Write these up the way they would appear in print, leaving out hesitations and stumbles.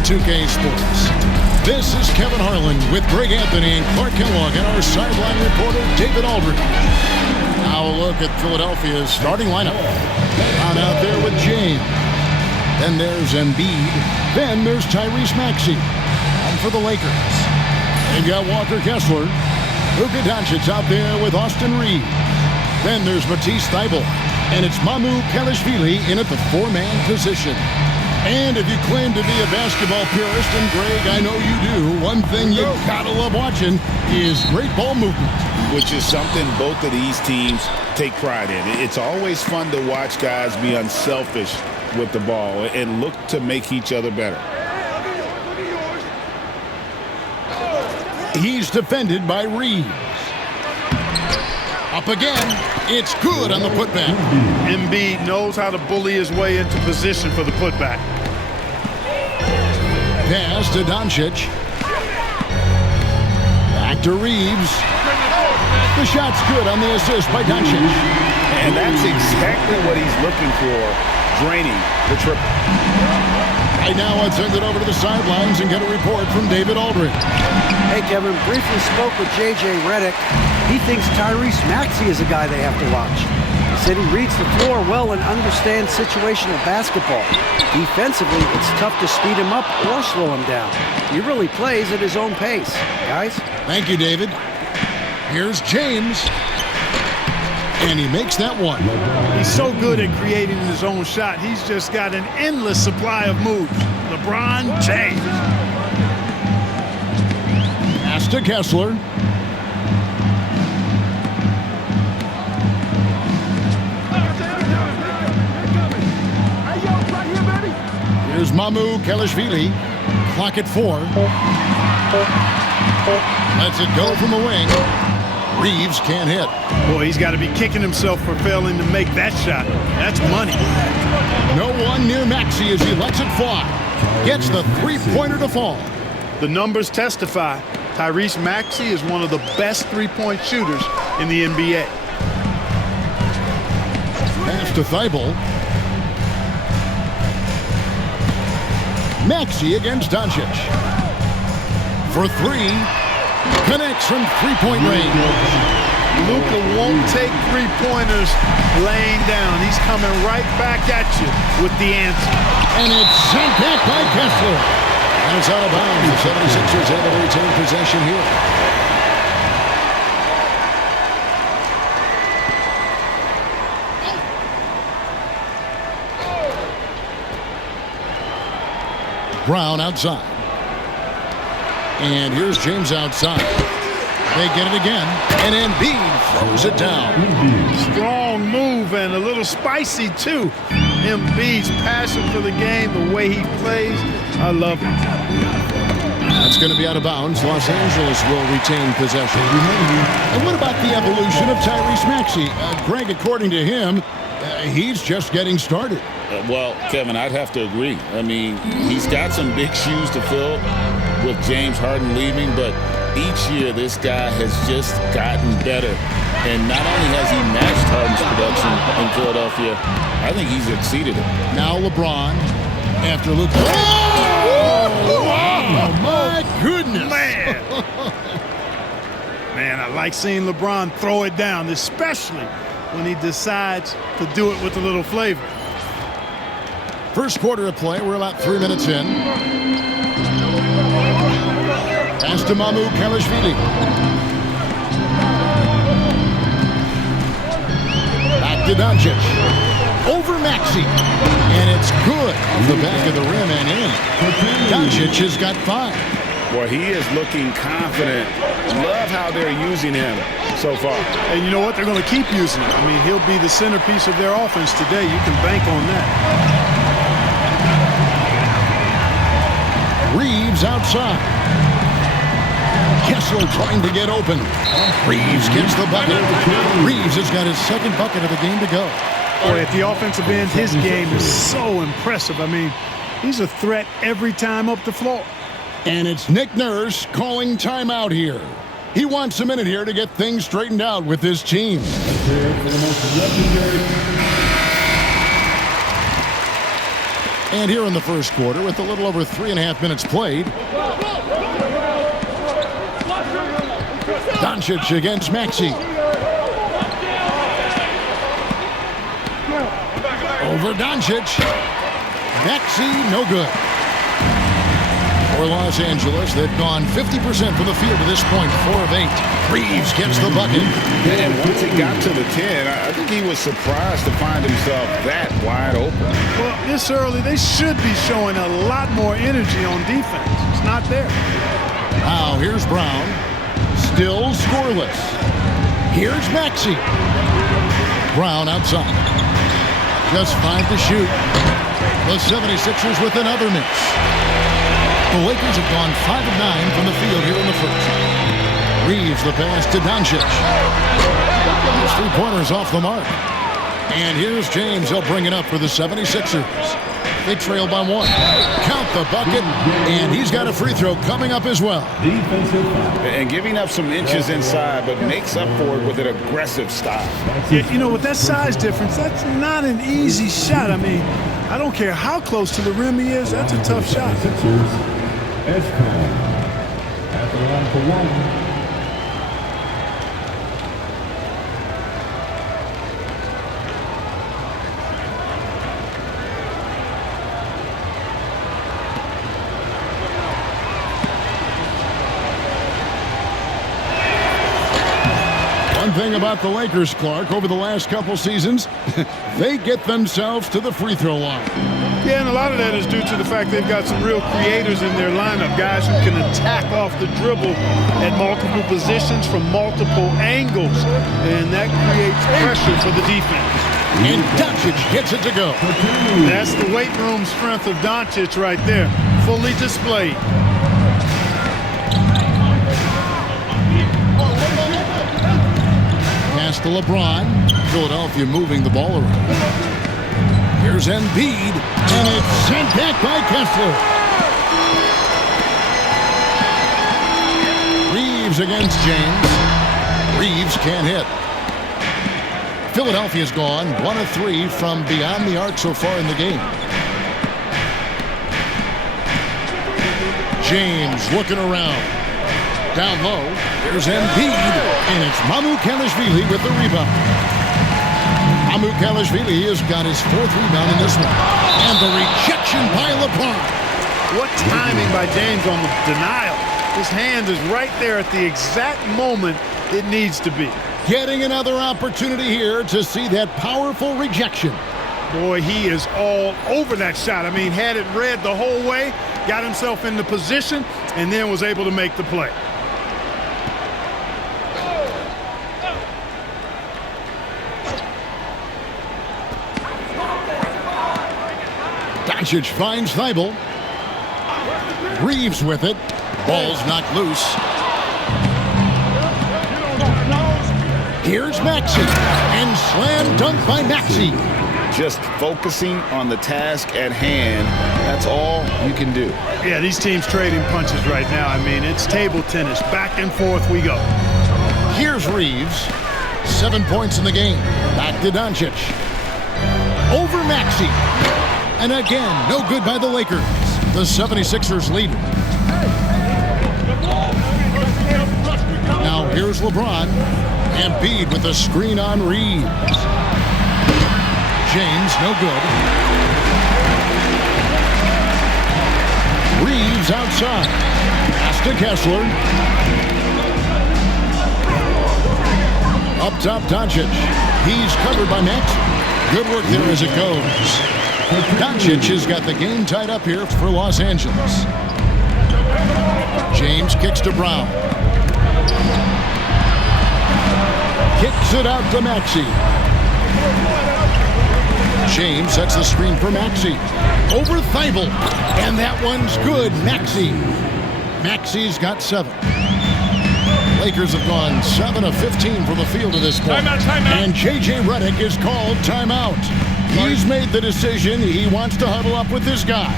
on 2K Sports. This is Kevin Harlan with Greg Anthony and Clark Kellogg and our sideline reporter David Aldridge. Now a look at Philadelphia's starting lineup. On out there with James. Then there's Embiid. Then there's Tyrese Maxey. And for the Lakers, they've got Walker Kessler. Luka Doncic out there with Austin Reeves. Then there's Matisse Thybulle. And it's Mamu Kelishvili in at the four-man position. And if you claim to be a basketball purist, and Greg, I know you do, one thing you gotta love watching is great ball movement. Which is something both of these teams take pride in. It's always fun to watch guys be unselfish with the ball and look to make each other better. He's defended by Reeves. Up again. It's good on the putback. Embiid knows how to bully his way into position for the putback. Pass to Doncic. Back to Reeves. The shot's good on the assist by Doncic. And that's exactly what he's looking for, draining the triple. Right now, let's send it over to the sidelines and get a report from David Aldridge. Hey, Kevin, briefly spoke with J.J. Redick. He thinks Tyrese Maxey is a guy they have to watch. He said he reads the floor well and understands situational basketball. Defensively, it's tough to speed him up or slow him down. He really plays at his own pace. Guys? Thank you, David. Here's James. And he makes that one. He's so good at creating his own shot. He's just got an endless supply of moves. LeBron James. Pass to Kessler. Here's Mamu Kelishvili. Clock at 4. Lets it go from the wing. Reeves can't hit. Boy, he's got to be kicking himself for failing to make that shot. That's money. No one near Maxey as he lets it fly. Gets the three-pointer to fall. The numbers testify. Tyrese Maxey is one of the best three-point shooters in the NBA. Pass to Thybulle. Maxey against Doncic. For 3. Connects from three-point range. Luka won't take three-pointers laying down. He's coming right back at you with the answer. And it's sent back by Kessler. And it's out of bounds. The 76ers able to retain possession here. Brown outside. And here's James outside. They get it again. And Embiid throws it down. Strong move and a little spicy, too. Embiid's passion for the game, the way he plays, I love it. That's going to be out of bounds. Los Angeles will retain possession. And what about the evolution of Tyrese Maxey? Greg, according to him, he's just getting started. Well, Kevin, I'd have to agree. I mean, he's got some big shoes to fill with James Harden leaving, but each year this guy has just gotten better. And not only has he matched Harden's production in Philadelphia, I think he's exceeded it. Now LeBron after Luka. Oh, my goodness. Man, I like seeing LeBron throw it down, especially when he decides to do it with a little flavor. First quarter of play. We're about 3 minutes in. Pass to Mamu Kelishvili. Back to Doncic. Over Maxey. And it's good off the back of the rim and in. Doncic has got 5. Boy, he is looking confident. Love how they're using him so far. And you know what? They're going to keep using him. I mean, he'll be the centerpiece of their offense today. You can bank on that. Reeves outside. Kessler trying to get open. Reeves gets the bucket. Reeves has got his second bucket of the game to go. Boy, at the offensive end, his game is so impressive. I mean, he's a threat every time up the floor. And it's Nick Nurse calling timeout here. He wants a minute here to get things straightened out with his team. And here in the first quarter, with a little over 3.5 minutes played, Doncic against Maxey. Over Doncic. Maxey, no good. For Los Angeles, they've gone 50% from the field to this point, 4 of 8. Reeves gets the bucket. And once he got to the 10, I think he was surprised to find himself that wide open. Well, this early, they should be showing a lot more energy on defense. It's not there. Now, here's Brown. Still scoreless. Here's Maxey. Brown outside. Just 5 to shoot. The 76ers with another miss. The Lakers have gone 5 of 9 from the field here in the first. Reeves the pass to Doncic. His 3-pointers off the mark. And here's James. He'll bring it up for the 76ers. They trail by 1. Count the bucket. And he's got a free throw coming up as well. And giving up some inches inside, but makes up for it with an aggressive style. Yeah, you know, with that size difference, that's not an easy shot. I mean, I don't care how close to the rim he is. That's a tough shot. At the line for 1. One thing about the Lakers, Clark, over the last couple seasons, they get themselves to the free throw line. Yeah, and a lot of that is due to the fact they've got some real creators in their lineup, guys who can attack off the dribble at multiple positions from multiple angles, and that creates pressure for the defense. And Doncic gets it to go. That's the weight room strength of Doncic right there, fully displayed. Pass to LeBron. Philadelphia moving the ball around. Here's Embiid, and it's sent back by Kessler. Reeves against James. Reeves can't hit. Philadelphia's gone 1 of 3 from beyond the arc so far in the game. James looking around. Down low, there's Embiid, and it's Mamukelashvili with the rebound. Mamukelashvili has got his 4th rebound in this one. And the rejection by LeBron. What timing by James on the denial. His hand is right there at the exact moment it needs to be. Getting another opportunity here to see that powerful rejection. Boy, he is all over that shot. I mean, had it read the whole way, got himself into position, and then was able to make the play. Doncic finds Thibault. Reeves with it. Ball's knocked loose. Here's Maxey. And slam dunk by Maxey. Just focusing on the task at hand. That's all you can do. Yeah, these teams trading punches right now. I mean, it's table tennis. Back and forth we go. Here's Reeves. 7 points in the game. Back to Doncic. Over Maxey. And again, no good by the Lakers. The 76ers lead. Now here's LeBron. Embiid with a screen on Reeves. James, no good. Reeves outside. Pass to Kessler. Up top, Doncic. He's covered by Maxey. Good work there as it goes. Doncic has got the game tied up here for Los Angeles. James kicks to Brown. Kicks it out to Maxey. James sets the screen for Maxey. Over Thibault. And that one's good. Maxey. Maxey's got 7. Lakers have gone 7 of 15 from the field at this point. Timeout. And J.J. Redick is called timeout. He's made the decision. He wants to huddle up with his guys.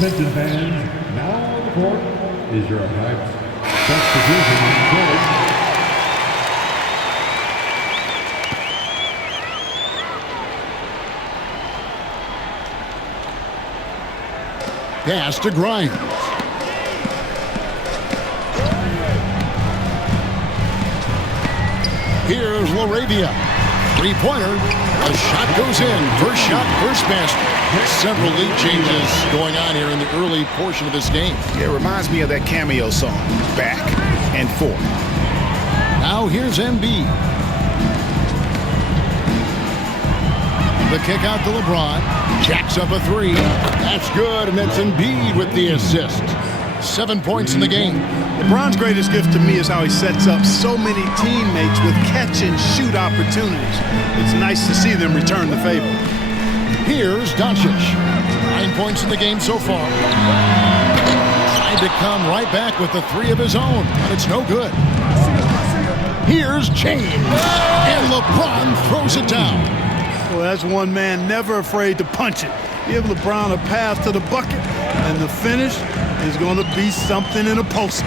Attention fans, now on the court is your Bucks substitution credit. Pass to Grimes. Here's LaRavia. Three-pointer. A shot goes in. First shot, first basket. Several lead changes going on here in the early portion of this game. It reminds me of that cameo song, Back and Forth. Now here's Embiid. The kick out to LeBron. Jacks up a three. That's good, and it's Embiid with the assist. 7 points in the game. LeBron's greatest gift to me is how he sets up so many teammates with catch-and-shoot opportunities. It's nice to see them return the favor. Here's Doncic. 9 points in the game so far. Trying to come right back with the three of his own, but it's no good. Here's James. And LeBron throws it down. Well, that's one man never afraid to punch it. Give LeBron a path to the bucket, and the finish is going to be something in a poster.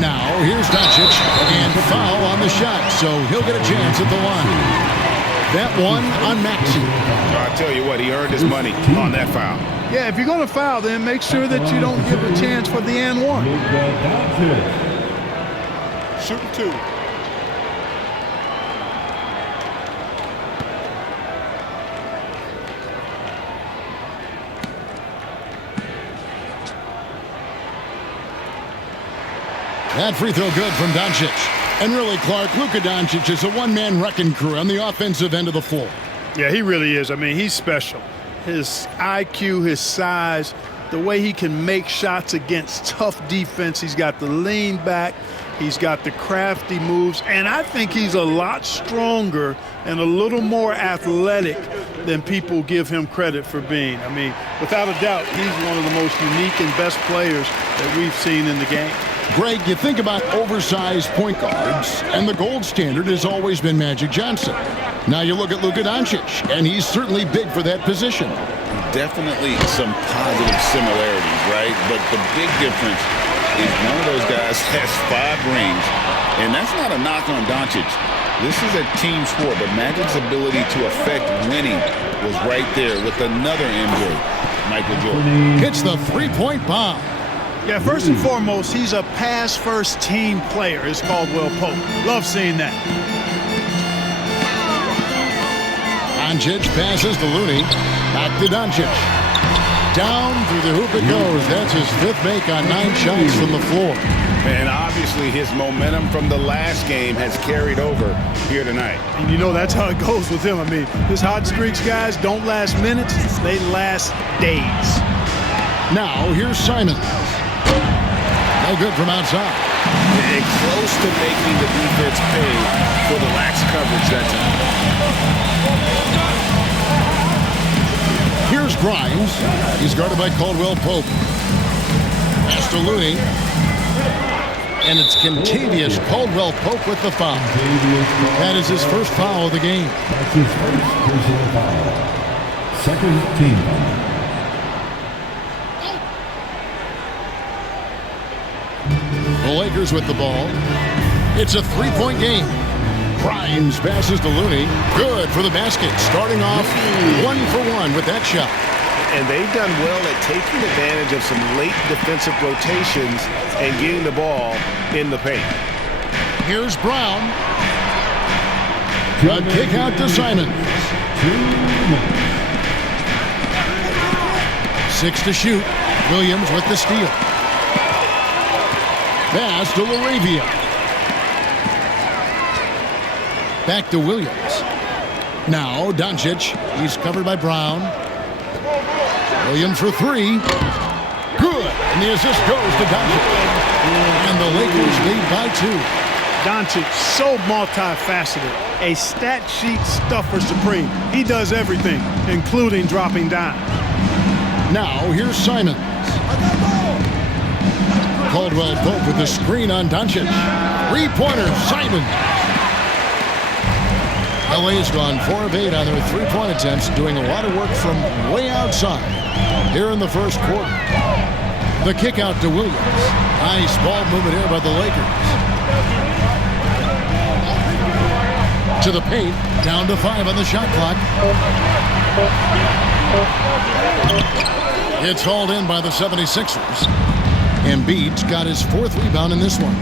Now, here's Doncic, and foul on the shot, so he'll get a chance at the line. That one on Maxey. I'll tell you what, he earned his money on that foul. Yeah, if you're going to foul, then make sure that you don't give a chance for the and one. Shooting two. That free throw good from Doncic. And really, Clark, Luka Doncic is a one-man wrecking crew on the offensive end of the floor. Yeah, he really is. I mean, he's special. His IQ, his size, the way he can make shots against tough defense. He's got the lean back. He's got the crafty moves. And I think he's a lot stronger and a little more athletic than people give him credit for being. I mean, without a doubt, he's one of the most unique and best players that we've seen in the game. Greg, you think about oversized point guards, and the gold standard has always been Magic Johnson. Now you look at Luka Doncic, and he's certainly big for that position. Definitely some positive similarities, right? But the big difference is one of those guys has 5 rings, and that's not a knock on Doncic. This is a team sport, but Magic's ability to affect winning was right there with another MJ, Michael Jordan. Hits the three-point bomb. Yeah, first and foremost, he's a pass-first team player. It's Caldwell Pope. Love seeing that. Doncic passes to Looney. Back to Doncic. Down through the hoop it goes. That's his 5th make on 9 shots from the floor. And obviously his momentum from the last game has carried over here tonight. And you know that's how it goes with him. I mean, his hot streaks, guys, don't last minutes. They last days. Now, here's Simon. No good from outside. And close to making the defense pay for the lax coverage that time. Here's Grimes. He's guarded by Caldwell Pope. Pass to Looney. And it's Contavious Caldwell Pope with the foul. That is his first foul of the game. That's his first personal foul. Second team foul. The Lakers with the ball. It's a 3-point game. Grimes passes to Looney. Good for the basket. Starting off 1 for 1 with that shot. And they've done well at taking advantage of some late defensive rotations and getting the ball in the paint. Here's Brown. A kick out to Simon. 6 to shoot. Williams with the steal. Pass to LaRavia. Back to Williams. Now Doncic. He's covered by Brown. Williams for 3. Good. And the assist goes to Doncic. And the Lakers lead by 2. Doncic, so multifaceted. A stat sheet stuffer supreme. He does everything, including dropping down. Now here's Simons. Caldwell Pope with the screen on Doncic. 3-pointer, Simons. LA has gone 4 of 8 on their three-point attempts, doing a lot of work from way outside here in the first quarter. The kick out to Williams. Nice ball movement here by the Lakers. To the paint, down to 5 on the shot clock. It's hauled in by the 76ers. Embiid's got his 4th rebound in this one.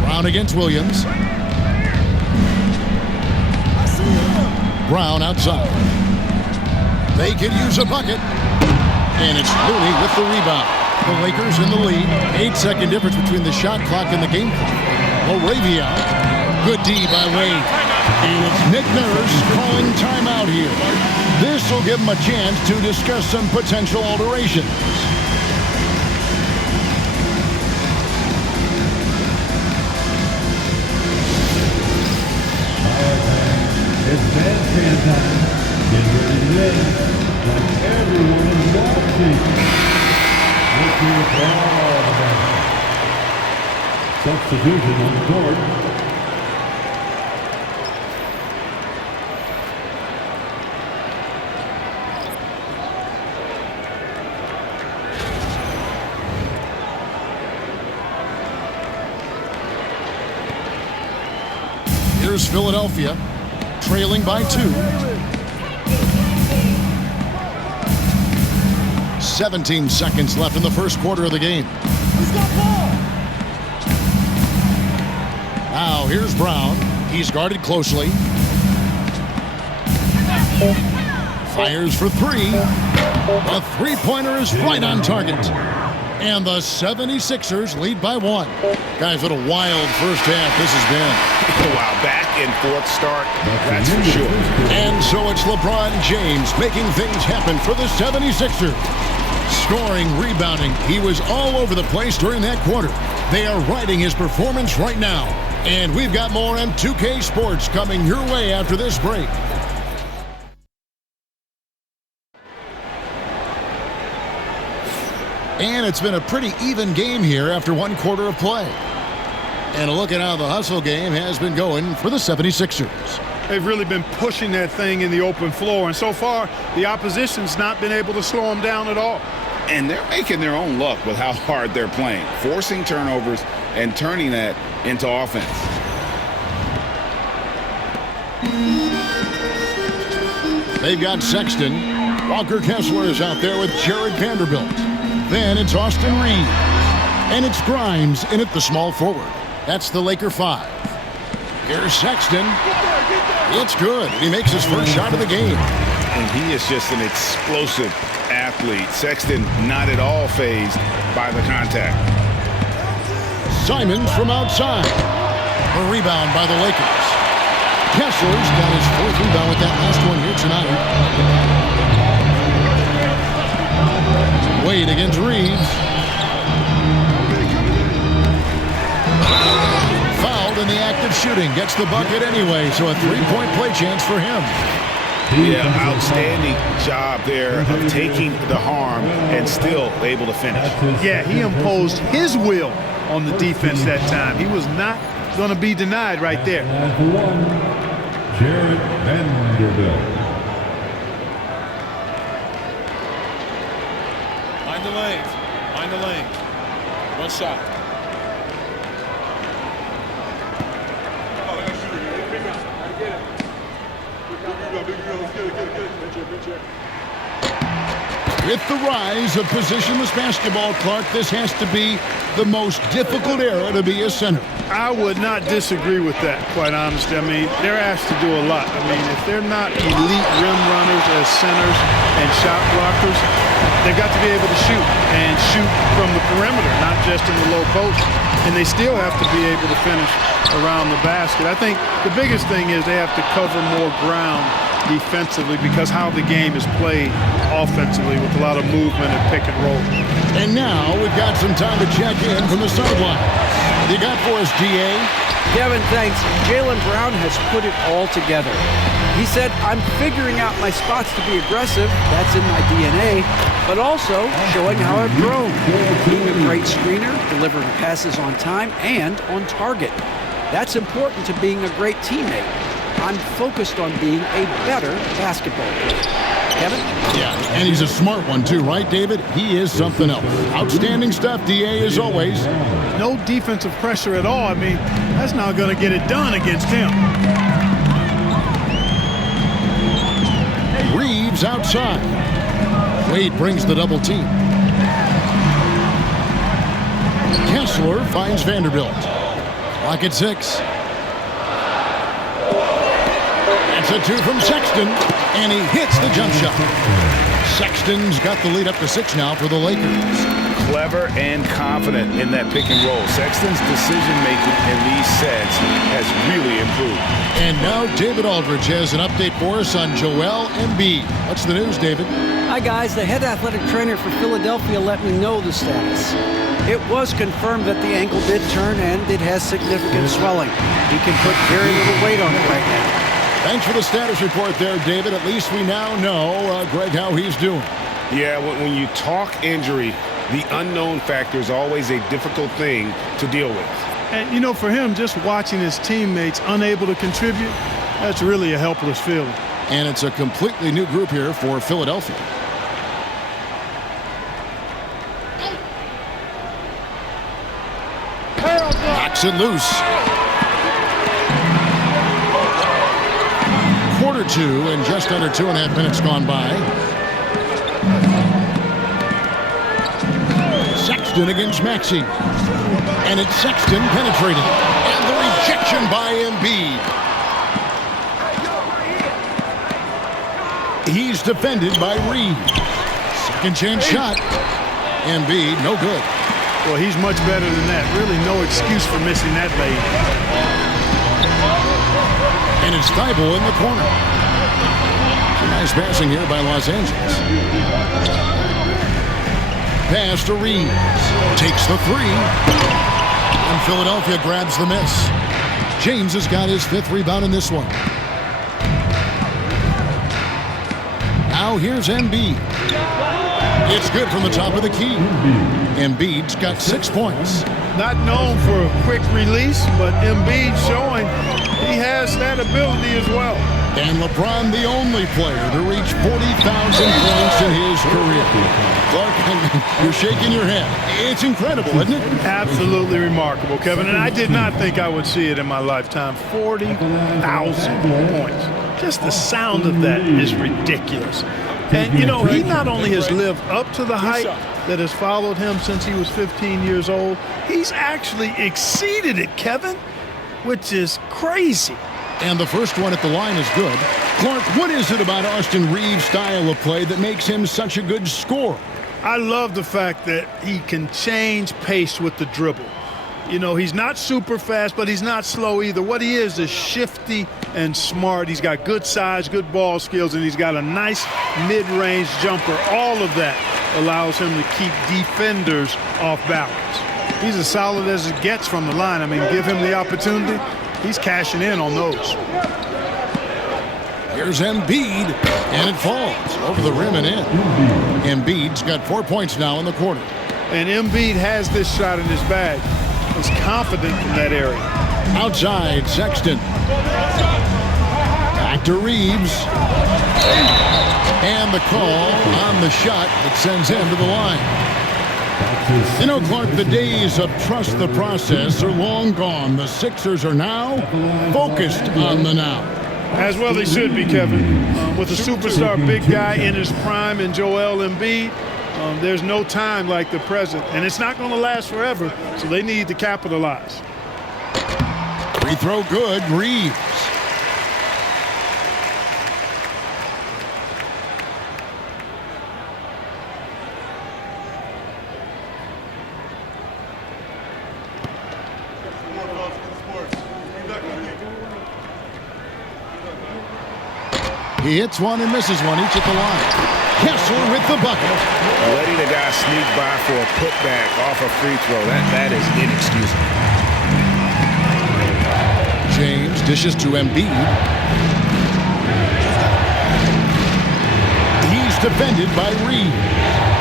Brown against Williams. Brown outside. They could use a bucket. And it's Looney with the rebound. The Lakers in the lead. 8-second difference between the shot clock and the game clock. Laravia. Good D by Wade. And it's Nick Nurse calling timeout here. This will give him a chance to discuss some potential alterations. It's fan time. Get ready today. Like everyone is watching. Looking for all the best. Substitution on the court. Here's Philadelphia, trailing by 2. 17 seconds left in the first quarter of the game. Now here's Brown. He's guarded closely. Fires for 3. The three-pointer is right on target. And the 76ers lead by 1. Guys, what a wild first half this has been. Wow, back and forth start, that's for sure. And so it's LeBron James making things happen for the 76ers. Scoring, rebounding, he was all over the place during that quarter. They are riding his performance right now. And we've got more M2K Sports coming your way after this break. And it's been a pretty even game here after 1 quarter of play. And a look at how the hustle game has been going for the 76ers. They've really been pushing that thing in the open floor, and so far the opposition's not been able to slow them down at all. And they're making their own luck with how hard they're playing, forcing turnovers and turning that into offense. They've got Sexton. Walker Kessler is out there with Jared Vanderbilt. Then it's Austin Reeves. And it's Grimes in at the small forward. That's the Laker 5. Here's Sexton. It's good. He makes his first shot of the game. And he is just an explosive athlete. Sexton not at all fazed by the contact. Simons from outside. A rebound by the Lakers. Kessler's got his 4th rebound with that last one here tonight. Wade against Reeves. Fouled in the act of shooting. Gets the bucket anyway, so a 3-point play chance for him. Yeah, outstanding job there of taking the harm and still able to finish. Yeah, he imposed his will on the defense that time. He was not going to be denied right there. Jared Vanderbilt. Mind the lanes. Mind the lanes. One shot. With the rise of positionless basketball, Clark, this has to be the most difficult era to be a center. I would not disagree with that, quite honestly. I mean, they're asked to do a lot. I mean, if they're not elite rim runners as centers and shot blockers, they've got to be able to shoot and shoot from the perimeter, not just in the low post. And they still have to be able to finish around the basket. I think the biggest thing is they have to cover more ground defensively because how the game is played offensively with a lot of movement and pick and roll. And now we've got some time to check in from the sideline. You got for us, DA? Kevin, thanks. Jaylen Brown has put it all together. He said, I'm figuring out my spots to be aggressive. That's in my DNA. But also showing how I've grown. Being a great screener, delivering passes on time and on target. That's important to being a great teammate. I'm focused on being a better basketball player. Kevin? Yeah, and he's a smart one too, right, David? He is something else. Outstanding stuff, DA, as always. No defensive pressure at all. I mean, that's not going to get it done against him. Reeves outside. Wade brings the double team. Kessler finds Vanderbilt. Clock at 6. It's a 2 from Sexton, and he hits the jump shot. Sexton's got the lead up to 6 now for the Lakers. Clever and confident in that pick and roll. Sexton's decision-making in these sets has really improved. And now David Aldridge has an update for us on Joel Embiid. What's the news, David? Hi, guys. The head athletic trainer for Philadelphia let me know the status. It was confirmed that the ankle did turn and it has significant swelling. He can put very little weight on it right now. Thanks for the status report there, David. At least we now know, Greg, how he's doing. Yeah, when you talk injury, the unknown factor is always a difficult thing to deal with. And, you know, for him, just watching his teammates unable to contribute, that's really a helpless feeling. And it's a completely new group here for Philadelphia. Knocks it loose. Quarter 2 and just under 2.5 minutes gone by. Sexton against Maxey. And it's Sexton penetrating. And the rejection by Embiid. He's defended by Reeves. Second chance shot. Embiid, no good. Well, he's much better than that. Really no excuse for missing that lane. And it's Thibault in the corner. Nice passing here by Los Angeles. Pass to Reeves. Takes the 3. And Philadelphia grabs the miss. James has got his 5th rebound in this one. Now here's Embiid. It's good from the top of the key. Embiid's got 6 points. Not known for a quick release, but Embiid showing he has that ability as well. And LeBron, the only player to reach 40,000 points in his career. Clark, you're shaking your head. It's incredible, isn't it? Absolutely remarkable, Kevin. And I did not think I would see it in my lifetime. 40,000 points. Just the sound of that is ridiculous. And, you know, he not only has lived up to the height that has followed him since he was 15 years old, he's actually exceeded it, Kevin, which is crazy. And the first one at the line is good. Clark, what is it about Austin Reeves' style of play that makes him such a good scorer? I love the fact that he can change pace with the dribble. You know, he's not super fast, but he's not slow either. What he is shifty and smart. He's got good size, good ball skills, and he's got a nice mid-range jumper. All of that allows him to keep defenders off balance. He's as solid as it gets from the line. I mean, give him the opportunity. He's cashing in on those. Here's Embiid, and it falls over the rim and in. Embiid's got 4 points now in the quarter. And Embiid has this shot in his bag. He's confident from that area. Outside, Sexton. Back to Reeves. And the call on the shot that sends him to the line. You know, Clark, the days of trust the process are long gone. The Sixers are now focused on the now. As well they should be, Kevin. With a superstar big guy in his prime in Joel Embiid, there's no time like the present. And it's not going to last forever, so they need to capitalize. Free throw good, Reeves. He hits one and misses one, each at the line. Kessler with the bucket. Letting a guy sneak by for a putback off a free throw, that is inexcusable. James dishes to Embiid. He's It's defended by Reed.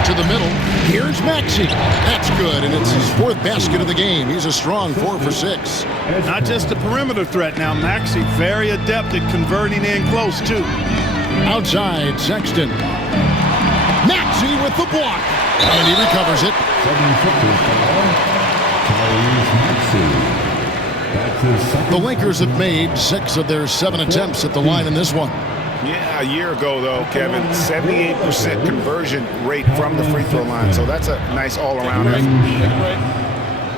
To the middle. Here's Maxey. That's good, and it's his 4th basket of the game. He's a strong 4 for 6. Not just a perimeter threat now. Maxey very adept at converting in close, too. Outside, Sexton. Maxey with the block. And he recovers it. The Lakers have made 6 of their 7 attempts at the line in this one. Yeah, a year ago, though, Kevin, 78% conversion rate from the free throw line. So that's a nice all-around effort.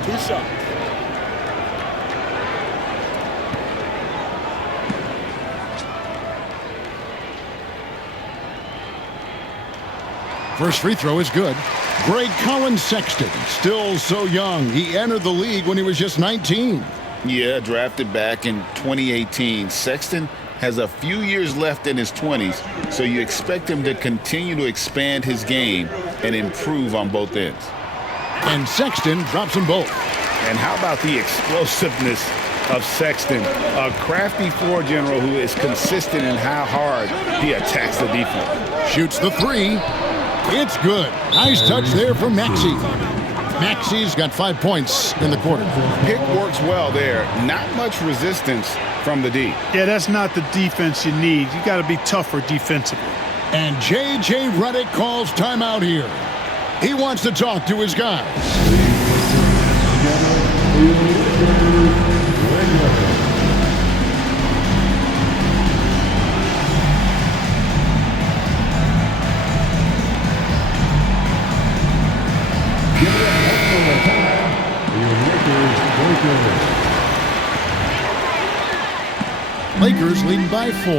2 shots. First free throw is good. Greg Collins Sexton, still so young. He entered the league when he was just 19. Yeah, drafted back in 2018. Sexton has a few years left in his 20s, so you expect him to continue to expand his game and improve on both ends. And Sexton drops them both. And how about the explosiveness of Sexton, a crafty floor general who is consistent in how hard he attacks the defense. Shoots the 3. It's good. Nice touch there from Maxey. Maxey's got 5 points in the quarter. Pick works well there. Not much resistance from the D. Yeah, that's not the defense you need. You got to be tougher defensively. And J.J. Redick calls timeout here. He wants to talk to his guys. Lakers leading by 4.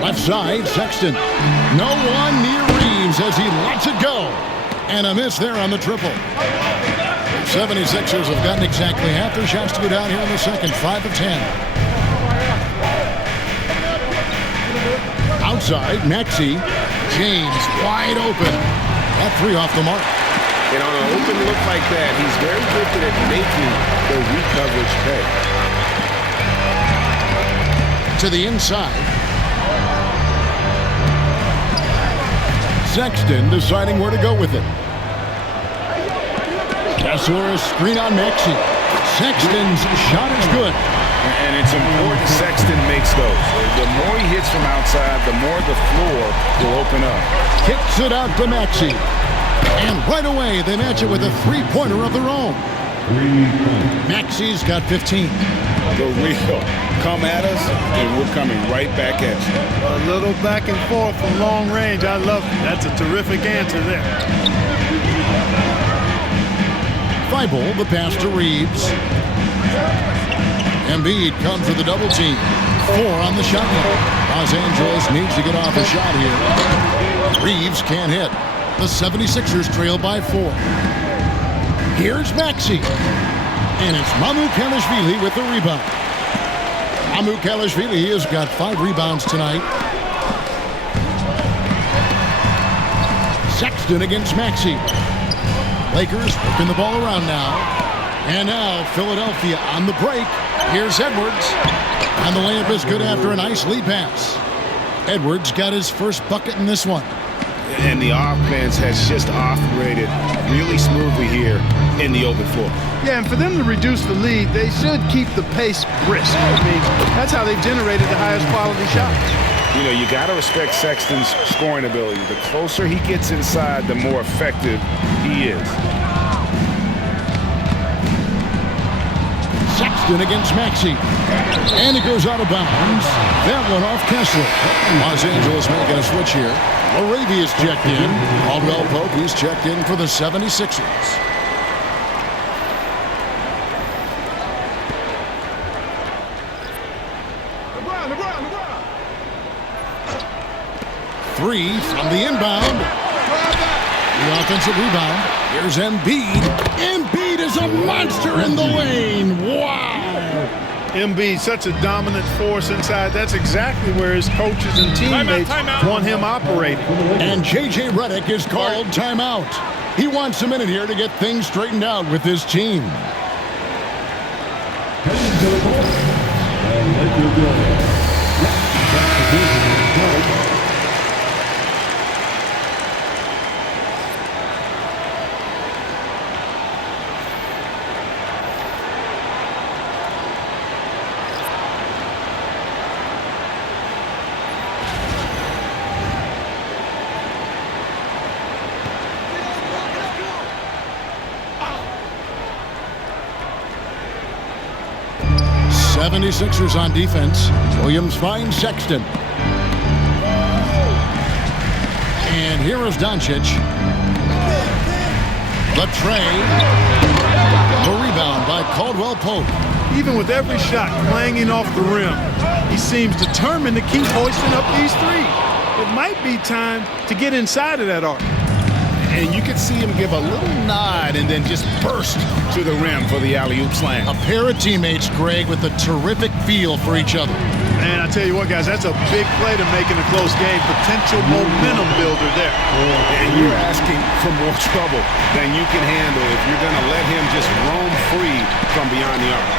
Left side, Sexton. No one near Reeves as he lets it go. And a miss there on the triple. 76ers have gotten exactly half their shots to go down here in the second. 5 of 10. Outside, Maxey. James wide open. That 3 off the mark. And on an open look like that, he's very good at making the recoverage pay. To the inside. Sexton deciding where to go with it. Kessler screen on Maxey. Sexton's shot is good. And it's important Sexton makes those. The more he hits from outside, the more the floor will open up. Kicks it out to Maxey. And right away, they match it with a 3-pointer of their own. Maxey's got 15. The real come at us, and we're coming right back at you. A little back and forth from long range. I love it. That's a terrific answer there. Thibault, the pass to Reeves. Embiid comes for the double team. 4 on the shot clock. Los Angeles needs to get off a shot here. Reeves can't hit. The 76ers trail by 4. Here's Maxey. And it's Mamukelashvili with the rebound. Mamukelashvili has got 5 rebounds tonight. Sexton against Maxey. Lakers working the ball around now. And now Philadelphia on the break. Here's Edwards. And the layup is good after a nice lead pass. Edwards got his first bucket in this one. And the offense has just operated really smoothly here in the open floor. Yeah, and for them to reduce the lead, they should keep the pace brisk. I mean, that's how they've generated the highest quality shots. You know, you got to respect Sexton's scoring ability. The closer he gets inside, the more effective he is. Sexton against Maxey. And it goes out of bounds. That one off Kessler. Los Angeles making a switch here. Arabia's checked in. Caldwell Pope, he's checked in for the 76ers. Three from the inbound. The offensive rebound. Here's Embiid. Embiid is a monster in the lane. Wow. Embiid, such a dominant force inside. That's exactly where his coaches and teammates want him operating. And J.J. Redick is called timeout. He wants a minute here to get things straightened out with his team. 76ers on defense. Williams finds Sexton. And here is Doncic. The tray. The rebound by Caldwell Pope. Even with every shot clanging off the rim, he seems determined to keep hoisting up these threes. It might be time to get inside of that arc. And you can see him give a little nod and then just burst to the rim for the alley-oop slam. A pair of teammates, Greg, with a terrific feel for each other. And I tell you what, guys, that's a big play to make in a close game. Potential momentum builder there. And you're asking for more trouble than you can handle if you're going to let him just roam free from beyond the arc.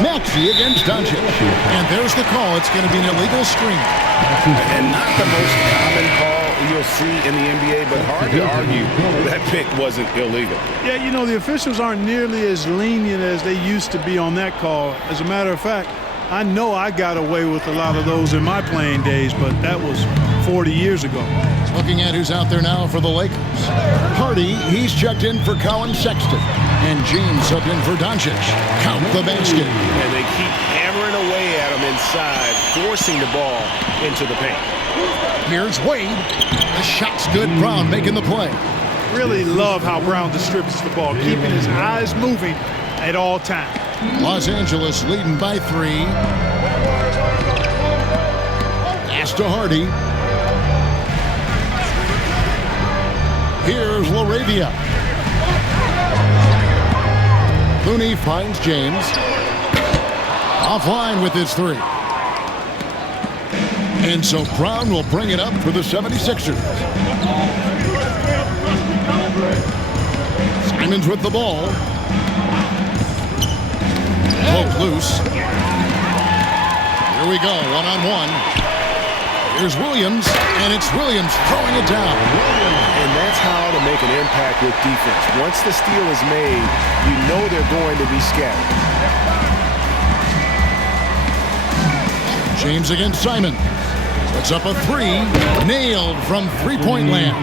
Maxey against Doncic. And there's the call. It's going to be an illegal screen. And not the most common call you'll see in the NBA, but hard to argue that pick wasn't illegal. Yeah, you know, the officials aren't nearly as lenient as they used to be on that call. As a matter of fact, I know I got away with a lot of those in my playing days, but that was 40 years ago. Looking at who's out there now for the Lakers. Hardy, he's checked in for Colin Sexton. And James subbed in for Doncic. Count the basket. And they keep hammering away at him inside, forcing the ball into the paint. Here's Wade. The shot's good. Brown making the play. Really love how Brown distributes the ball, keeping his eyes moving at all times. Los Angeles leading by 3. Pass to Hardy. Here's LaRavia. Looney finds James. Offline with his 3. And so Brown will bring it up for the 76ers. Simons with the ball. Poke loose. Here we go, one-on-one. Here's Williams, and it's Williams throwing it down. And that's how to make an impact with defense. Once the steal is made, you know they're going to be scattered. James against Simon. Puts up a 3. Nailed from three-point land.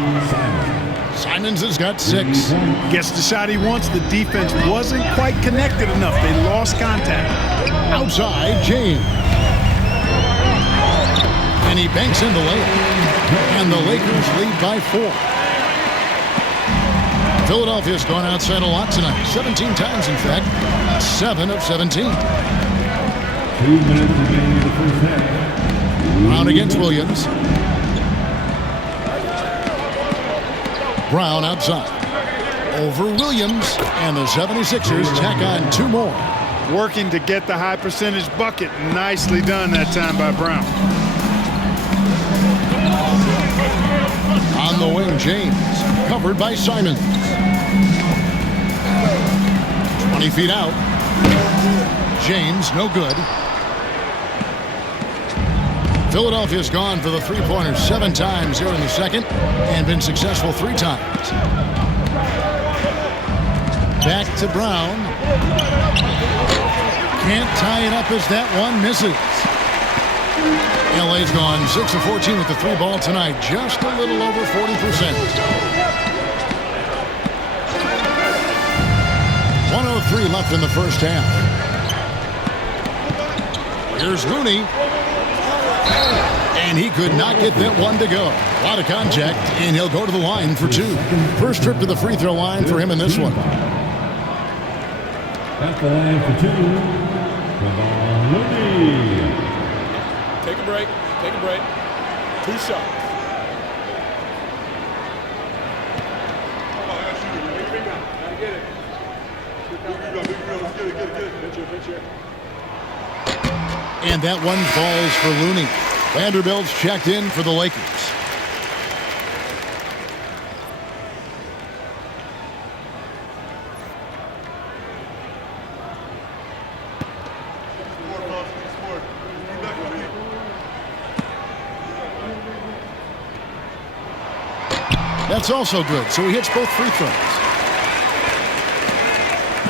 Simons has got 6. Gets the shot he wants. The defense wasn't quite connected enough. They lost contact. Outside, James. And he banks in the layup. And the Lakers lead by 4. Philadelphia's gone outside a lot tonight. 17 times, in fact. 7 of 17. 2 minutes remaining in the first half. Brown against Williams. Brown outside. Over Williams. And the 76ers tack on 2 more. Working to get the high percentage bucket. Nicely done that time by Brown. On the wing, James. Covered by Simons. 20 feet out. James, no good. Philadelphia's gone for the three-pointers 7 times here in the second and been successful 3 times. Back to Brown. Can't tie it up as that one misses. LA's gone 6 of 14 with the 3 ball tonight, just a little over 40%. 1:03 left in the first half. Here's Looney. And he could not get that one to go. A lot of contact, and he'll go to the line for 2. First trip to the free throw line for him in this one. At the line for 2, Looney. Take a break. Take a break. 2 shots. And that one falls for Looney. Vanderbilt's checked in for the Lakers. That's also good, so he hits both free throws.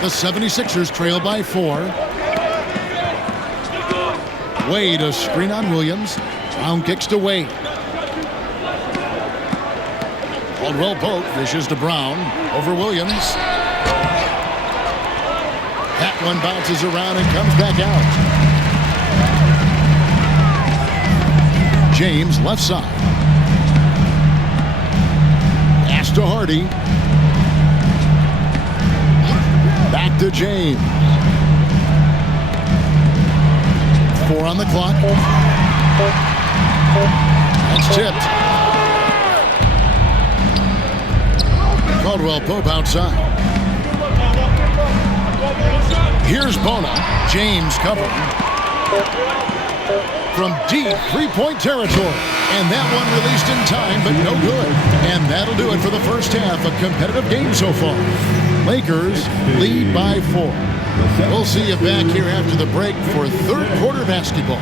The 76ers trail by 4. Wade, a screen on Williams. Brown kicks to Wade. Caldwell Pope dishes to Brown over Williams. one bounces around and comes back out. James, left side. Pass to Hardy. Back to James. 4 on the clock. That's tipped. Caldwell Pope outside. Here's Bona. James covering. From deep three-point territory. And that one released in time, but no good. And that'll do it for the first half. A competitive game so far. Lakers lead by 4. We'll see you back here after the break for third quarter basketball.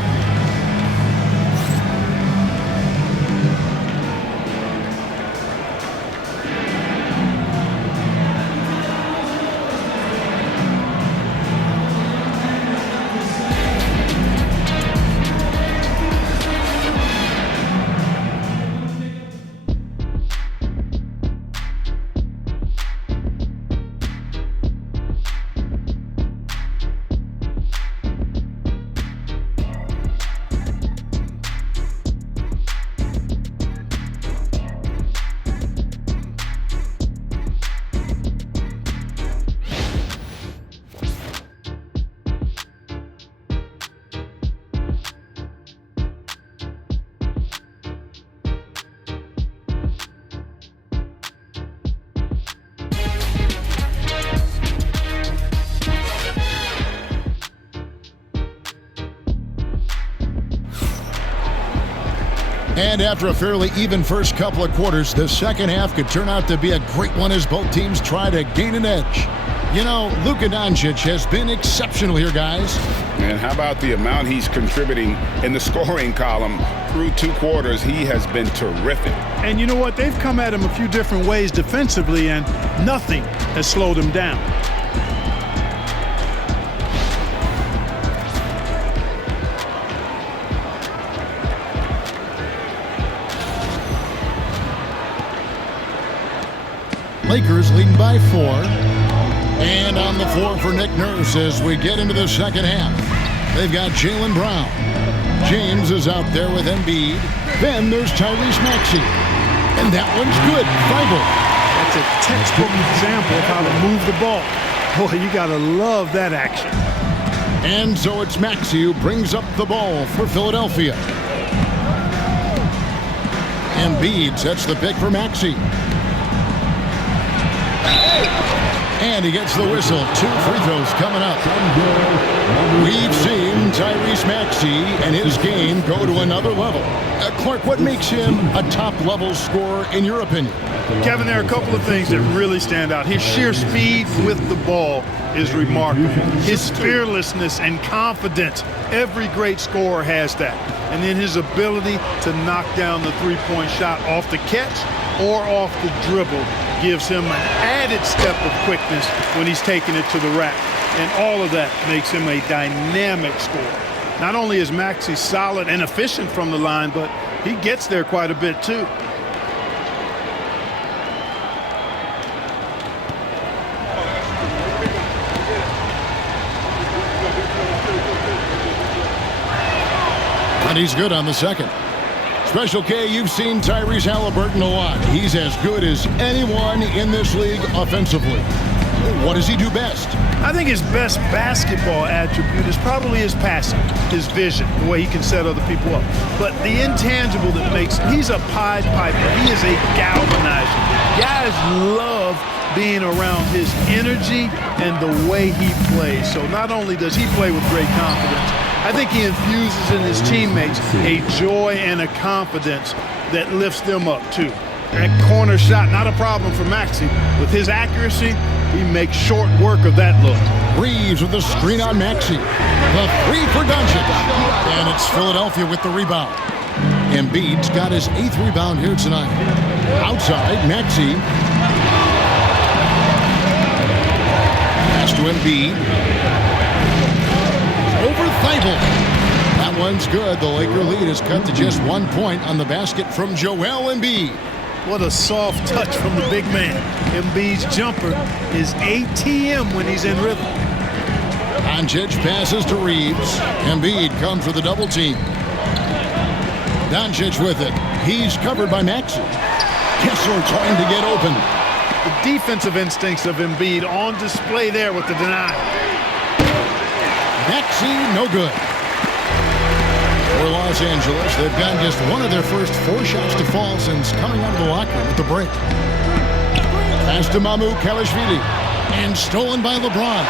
And after a fairly even first couple of quarters, the second half could turn out to be a great one as both teams try to gain an edge. You know, Luka Doncic has been exceptional here, guys. And how about the amount he's contributing in the scoring column through 2 quarters? He has been terrific. And you know what? They've come at him a few different ways defensively, and nothing has slowed him down. Lakers leading by 4. And on the floor for Nick Nurse as we get into the second half. They've got Jaylen Brown. James is out there with Embiid. Then there's Tyrese Maxey. And that one's good. Feigl. That's a textbook example of how to move the ball. Boy, you got to love that action. And so it's Maxey who brings up the ball for Philadelphia. Embiid sets the pick for Maxey. And he gets the whistle. 2 free throws coming up. We've seen Tyrese Maxey and his game go to another level. Clark, what makes him a top-level scorer in your opinion? Kevin, there are a couple of things that really stand out. His sheer speed with the ball is remarkable. His fearlessness and confidence. Every great scorer has that. And then his ability to knock down the three-point shot off the catch or off the dribble gives him an added step of quickness when he's taking it to the rack. And all of that makes him a dynamic scorer. Not only is Maxey solid and efficient from the line, but he gets there quite a bit too. And he's good on the second. Special K, you've seen Tyrese Halliburton a lot. He's as good as anyone in this league offensively. What does he do best? I think his best basketball attribute is probably his passing, his vision, the way he can set other people up. But the intangible that makes him, he's a Pied Piper. He is a galvanizer. Guys love being around his energy and the way he plays. So not only does he play with great confidence, I think he infuses in his teammates a joy and a confidence that lifts them up too. That corner shot, not a problem for Maxey. With his accuracy, he makes short work of that look. Reeves with the screen on Maxey. The 3 for Doncic. And it's Philadelphia with the rebound. Embiid's got his 8th rebound here tonight. Outside, Maxey. Pass to Embiid. Over Feigl. That one's good. The Laker lead is cut to just 1 point on the basket from Joel Embiid. What a soft touch from the big man. Embiid's jumper is ATM when he's in rhythm. Doncic passes to Reeves. Embiid comes with a double team. Doncic with it. He's covered by Maxey. Kessler trying to get open. The defensive instincts of Embiid on display there with the denial. Maxey, no good. For Los Angeles, they've gotten just one of their first 4 shots to fall since coming out of the locker room at the break. Pass to Mamoukelashvili. And stolen by LeBron.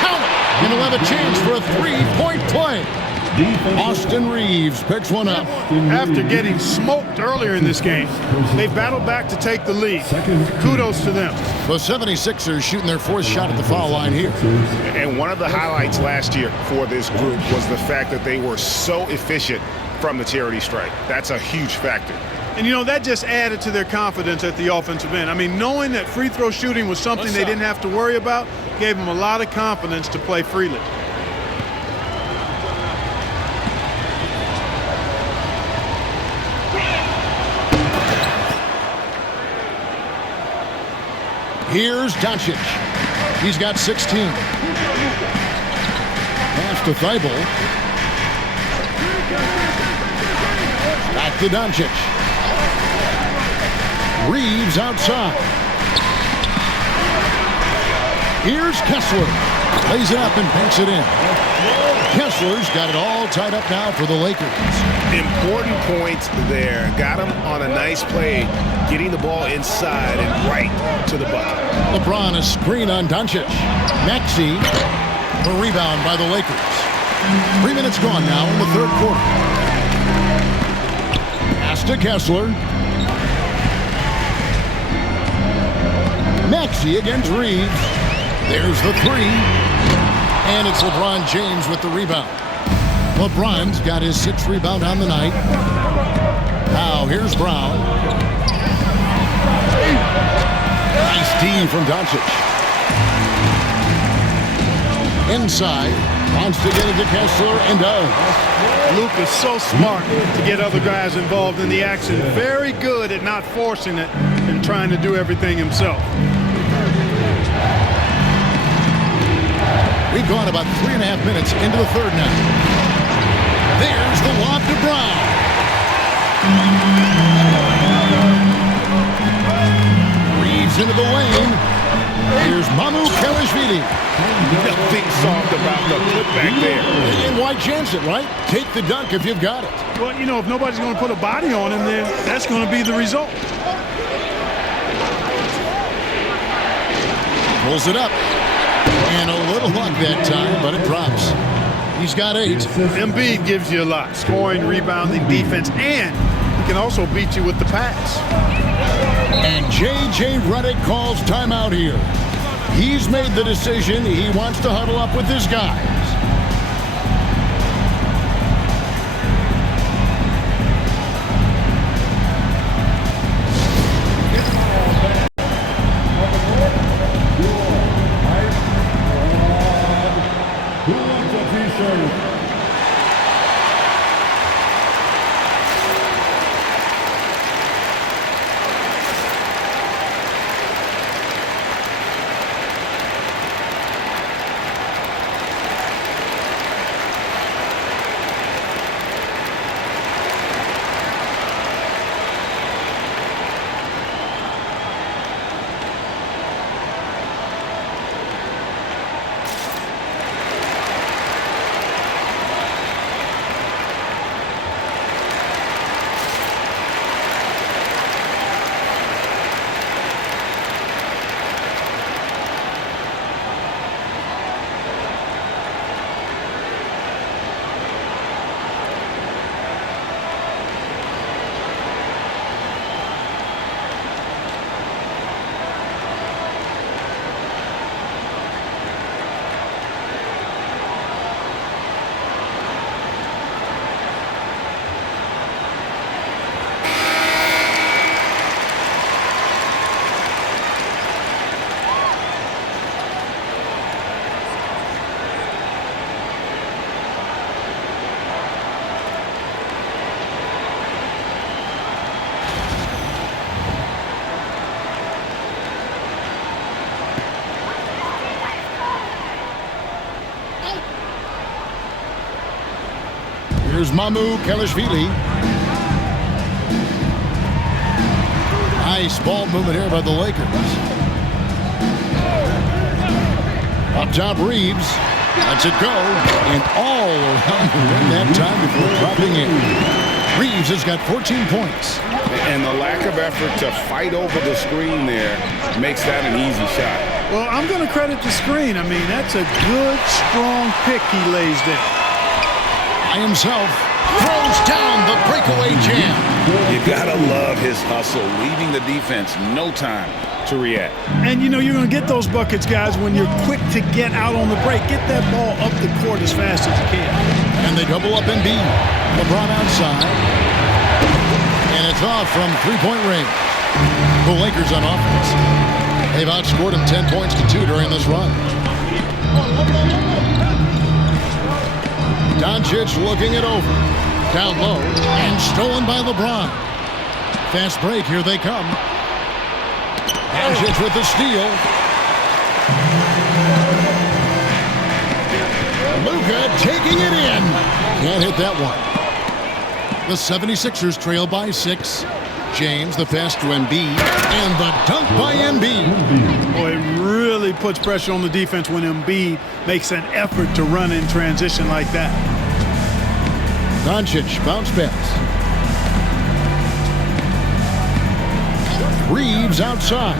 Count it! And he'll have a chance for a 3-point play. Austin Reeves picks one up. After getting smoked earlier in this game, they battled back to take the lead. Kudos to them. The 76ers shooting their 4th shot at the foul line here. And one of the highlights last year for this group was the fact that they were so efficient from the charity stripe. That's a huge factor. And, you know, that just added to their confidence at the offensive end. I mean, knowing that free throw shooting was something they didn't have to worry about gave them a lot of confidence to play freely. Here's Doncic. He's got 16. Pass to Thibault. Back to Doncic. Reeves outside. Here's Kessler. Lays it up and banks it in. Kessler's got it all tied up now for the Lakers. Important points there. Got him on a nice play, getting the ball inside and right to the bucket. LeBron, a screen on Doncic. Maxey, a rebound by the Lakers. 3 minutes gone now in the 3rd quarter. Pass to Kessler. Maxey against Reeves. There's the 3. And it's LeBron James with the rebound. LeBron's got his 6th rebound on the night. Now here's Brown. Nice D from Doncic. Inside. Wants to get it to Kessler and does. Luke is so smart to get other guys involved in the action. Very good at not forcing it and trying to do everything himself. We've gone about 3.5 minutes into the 3rd now. There's the lob to Brown. Reeves into the lane. Here's Mamoukelashvili. Nothing soft about the putback there. And why chance it, right? Take the dunk if you've got it. Well, you know, if nobody's going to put a body on him, then that's going to be the result. Pulls it up. And a little luck that time, but it drops. He's got 8. Embiid gives you a lot. Scoring, rebounding, defense, and he can also beat you with the pass. And J.J. Redick calls timeout here. He's made the decision. He wants to huddle up with his guys. Here's Kelishvili. Nice ball movement here by the Lakers. Up top, Reeves. Lets it go. And all around the rim that time before dropping in. Reeves has got 14 points. And the lack of effort to fight over the screen there makes that an easy shot. Well, I'm going to credit the screen. I mean, that's a good, strong pick he lays there. By himself, throws down the breakaway jam. You got to love his hustle, leaving the defense no time to react. And, you know, you're going to get those buckets, guys, when you're quick to get out on the break. Get that ball up the court as fast as you can. And they double up NB. LeBron outside. And it's off from three-point range. The Lakers on offense. They've outscored him 10 points to 2 during this run. Doncic looking it over. Down low and stolen by LeBron. Fast break, here they come. Doncic with the steal. Luka taking it in. Can't hit that one. The 76ers trail by 6. James, the pass to Embiid, and the dunk by Embiid. Boy, it really puts pressure on the defense when Embiid makes an effort to run in transition like that. Doncic, bounce pass. Reeves outside.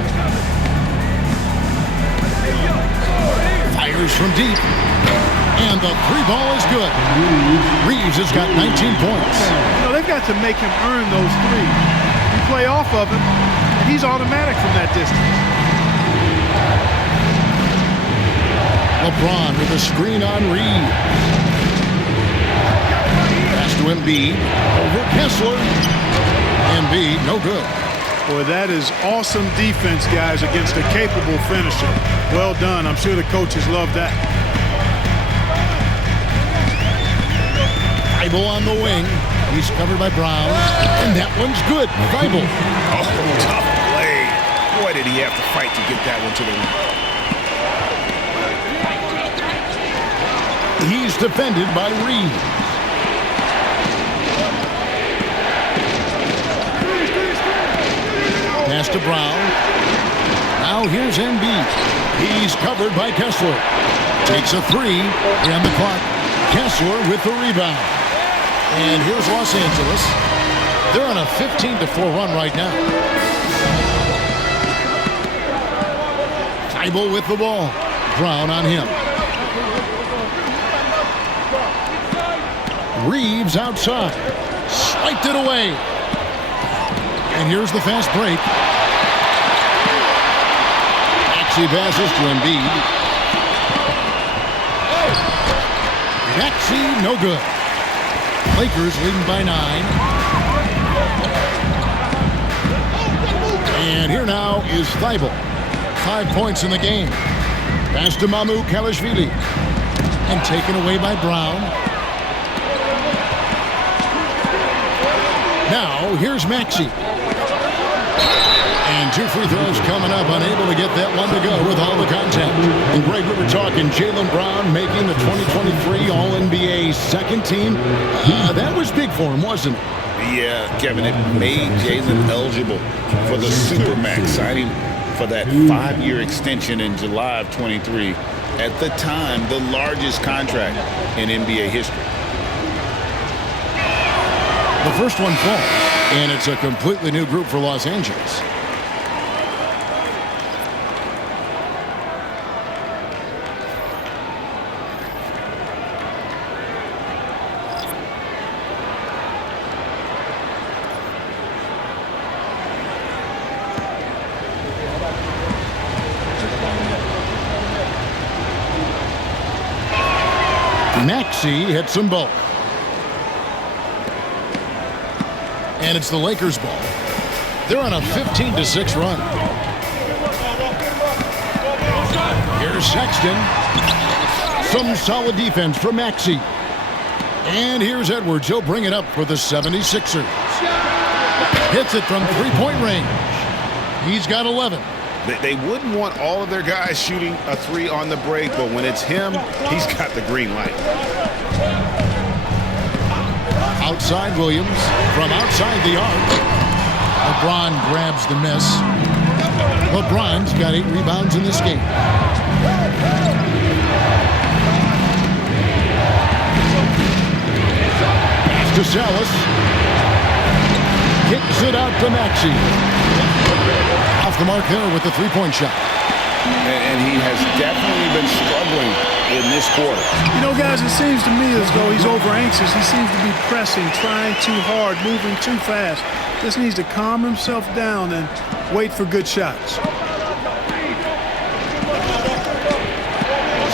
Fires from deep. And the three ball is good. Reeves has got 19 points. You know, they've got to make him earn those threes. You play off of him, and he's automatic from that distance. LeBron with a screen on Reeves. Pass to Embiid. Over Kessler. Embiid, no good. Boy, that is awesome defense, guys, against a capable finisher. Well done. I'm sure the coaches love that. Thibault on the wing. He's covered by Brown. And that one's good. Thibault. Oh, tough play. Boy, did he have to fight to get that one to the rim. He's defended by Reeves. Pass to Brown. Now here's Embiid. He's covered by Kessler. Takes a three. And the clock. Kessler with the rebound. And here's Los Angeles. They're on a 15-4 run right now. Thibault with the ball. Brown on him. Reeves outside. Swiped it away. And here's the fast break. Maxey passes to Embiid. Maxey, no good. Lakers leading by 9. And here now is Thibault. 5 points in the game. Pass to Kelishvili. And taken away by Brown. Now, here's Maxey. And 2 free throws coming up, unable to get that one to go with all the contact. And Greg, we were talking Jaylen Brown making the 2023 All-NBA second team. That was big for him, wasn't it? Yeah, Kevin, it made Jaylen eligible for the Supermax, signing for that 5-year extension in July of 23. At the time, the largest contract in NBA history. The first one falls, and it's a completely new group for Los Angeles. Maxey hits them both. And it's the Lakers ball. They're on a 15-6 run. Here's Sexton. Some solid defense from Maxey. And here's Edwards. He'll bring it up for the 76ers. Hits it from three-point range. He's got 11. They wouldn't want all of their guys shooting a 3 on the break, but when it's him, he's got the green light. side, Williams from outside the arc. LeBron grabs the miss. LeBron's got 8 rebounds in this game. To Salas. Kicks it out to Maxey. Off the mark there with the three-point shot. And he has definitely been struggling in this quarter. You know, guys, it seems to me as though he's over-anxious. He seems to be pressing, trying too hard, moving too fast. Just needs to calm himself down and wait for good shots.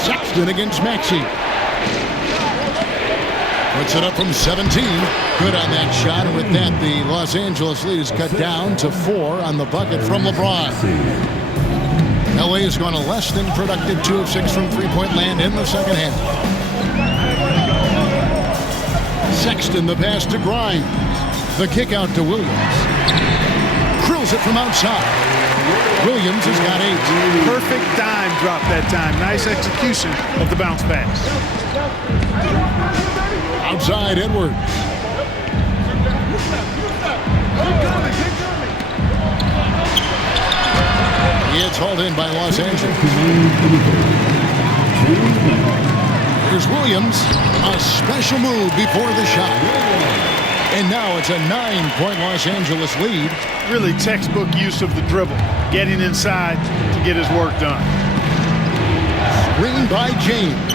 Sexton against Maxey. Puts it up from 17. Good on that shot. And with that, the Los Angeles lead is cut down to 4 on the bucket from LeBron. LA has gone a less than productive 2 of 6 from three-point land in the second half. Sexton, the pass to Grimes. The kick out to Williams. Drills it from outside. Williams has got 8. Perfect dime drop that time. Nice execution of the bounce pass. Outside Edwards. It's hauled in by Los Angeles. Here's Williams. A special move before the shot. And now it's a 9-point Los Angeles lead. Really textbook use of the dribble. Getting inside to get his work done. Screen by James.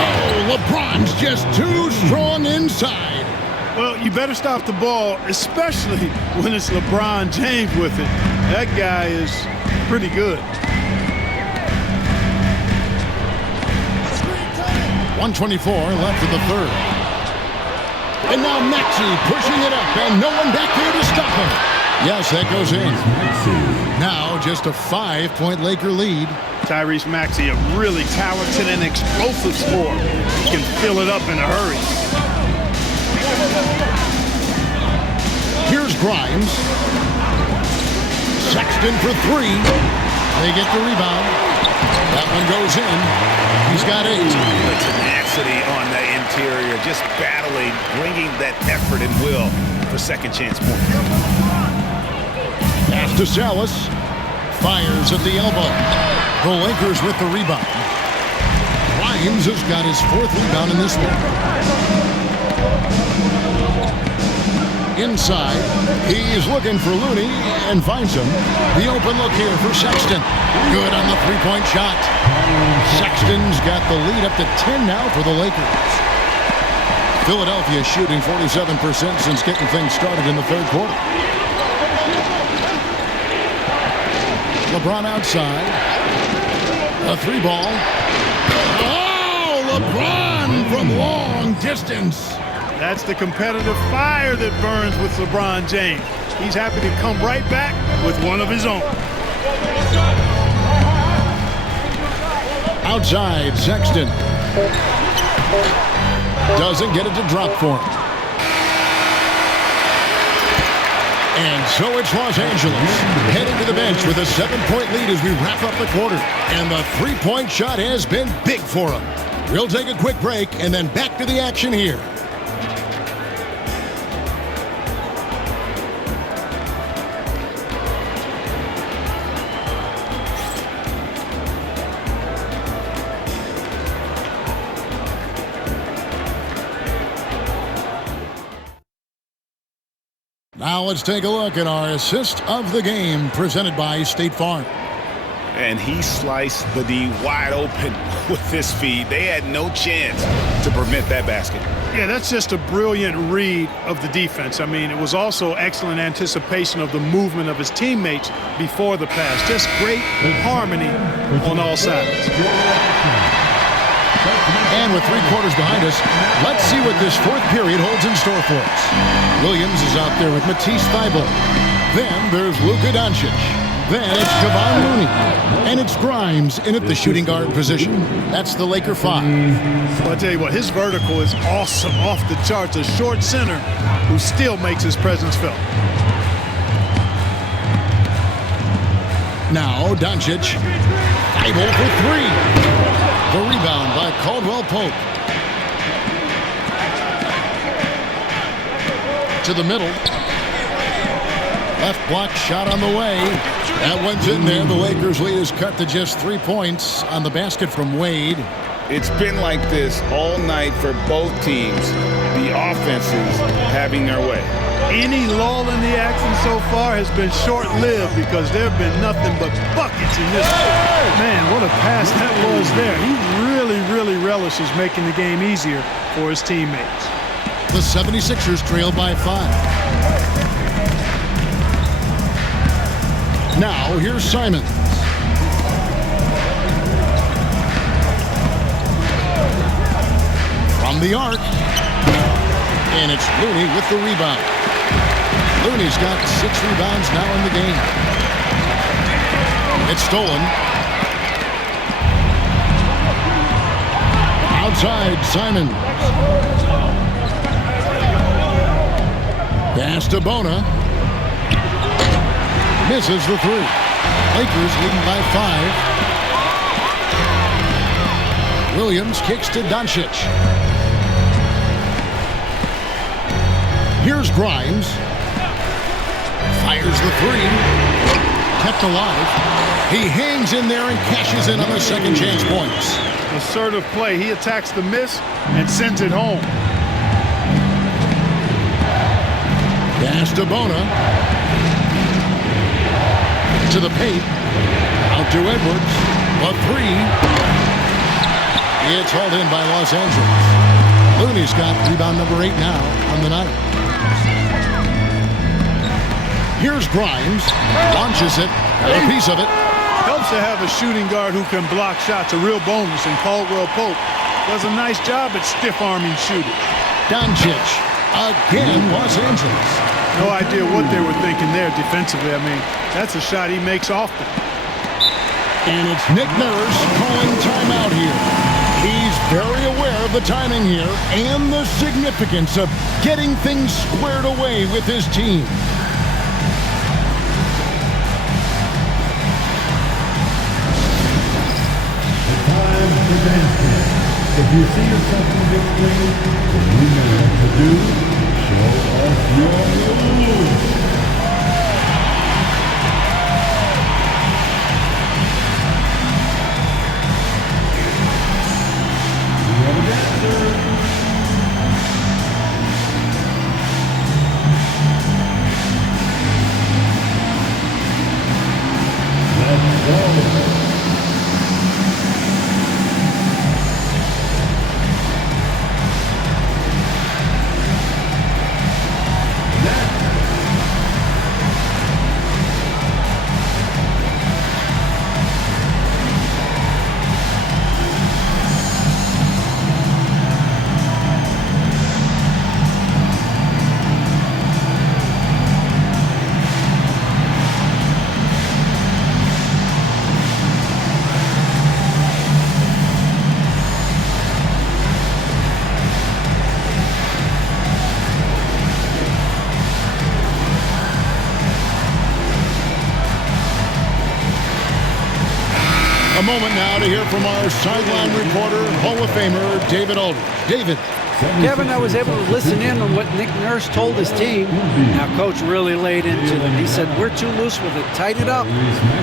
Oh, LeBron's just too strong inside. Well, you better stop the ball, especially when it's LeBron James with it. That guy is pretty good. 1:24 left in the third. And now Maxey pushing it up, and no one back there to stop him. Yes, that goes in. Now just a 5-point Laker lead. Tyrese Maxey, a really talented and explosive scorer. He can fill it up in a hurry. Here's Grimes. Sexton for 3. They get the rebound. That one goes in. He's got 8. The tenacity on the interior, just battling, bringing that effort and will for second chance points. Pass to Salas. Fires at the elbow. The Lakers with the rebound. Grimes has got his 4th rebound in this one. Inside, he's looking for Looney and finds him. The open look here for Sexton. Good on the three-point shot. Sexton's got the lead up to 10 now for the Lakers. Philadelphia shooting 47% since getting things started in the third quarter. LeBron outside. A 3-ball. Oh, LeBron from long distance. That's the competitive fire that burns with LeBron James. He's happy to come right back with one of his own. Outside, Sexton. Doesn't get it to drop for him. And so it's Los Angeles heading to the bench with a 7-point lead as we wrap up the quarter. And the three-point shot has been big for him. We'll take a quick break and then back to the action here. Now let's take a look at our assist of the game presented by State Farm. And he sliced the D wide open with his feed. They had no chance to prevent that basket. Yeah, that's just a brilliant read of the defense. I mean, it was also excellent anticipation of the movement of his teammates before the pass. Just great harmony on all sides. And with 3 quarters behind us, let's see what this 4th period holds in store for us. Williams is out there with Matisse Thybulle. Then there's Luka Doncic. Then it's Kevon Looney. And it's Grimes in at the shooting guard position. That's the Laker 5. Well, I tell you what, his vertical is awesome, off the charts. A short center who still makes his presence felt. Now Doncic. Thybulle for 3. The rebound by Caldwell Pope. to the middle. Left block shot on the way. That one's in there. The Lakers lead is cut to just 3 points on the basket from Wade. It's been like this all night for both teams. The offenses having their way. Any lull in the action so far has been short-lived because there have been nothing but buckets in this. Man, what a pass that was there. He really relishes making the game easier for his teammates. The 76ers trail by 5. Now, here's Simons. From the arc. And it's Looney with the rebound. Looney's got 6 rebounds now in the game. It's stolen. Outside, Simons. Pass to Bona. Misses the 3. Lakers leading by 5. Williams kicks to Doncic. Here's Grimes. Fires the 3. Kept alive. He hangs in there and cashes in on the second chance points. Assertive play. He attacks the miss and sends it home. Pass to Bona. To the paint. Out to Edwards. A 3. It's hauled in by Los Angeles. Looney's got rebound number 8 now on the night. Here's Grimes. Launches it. Got a piece of it. Helps to have a shooting guard who can block shots. A real bonus. And Caldwell Pope does a nice job at stiff-arming shooters. Doncic. Again, Los Angeles. No idea what they were thinking there defensively. I mean, that's a shot he makes often. And it's Nick Nurse calling timeout here. He's very aware of the timing here and the significance of getting things squared away with his team. Time for basket. If you see yourself in the big screen, then you know what to do. Show us your moves. We have a dancer. Let's go. A moment now to hear from our sideline reporter, Hall of Famer, David Aldridge. David. Kevin, I was able to listen in on what Nick Nurse told his team. Now, Coach really laid into them. He said, we're too loose with it. Tighten it up.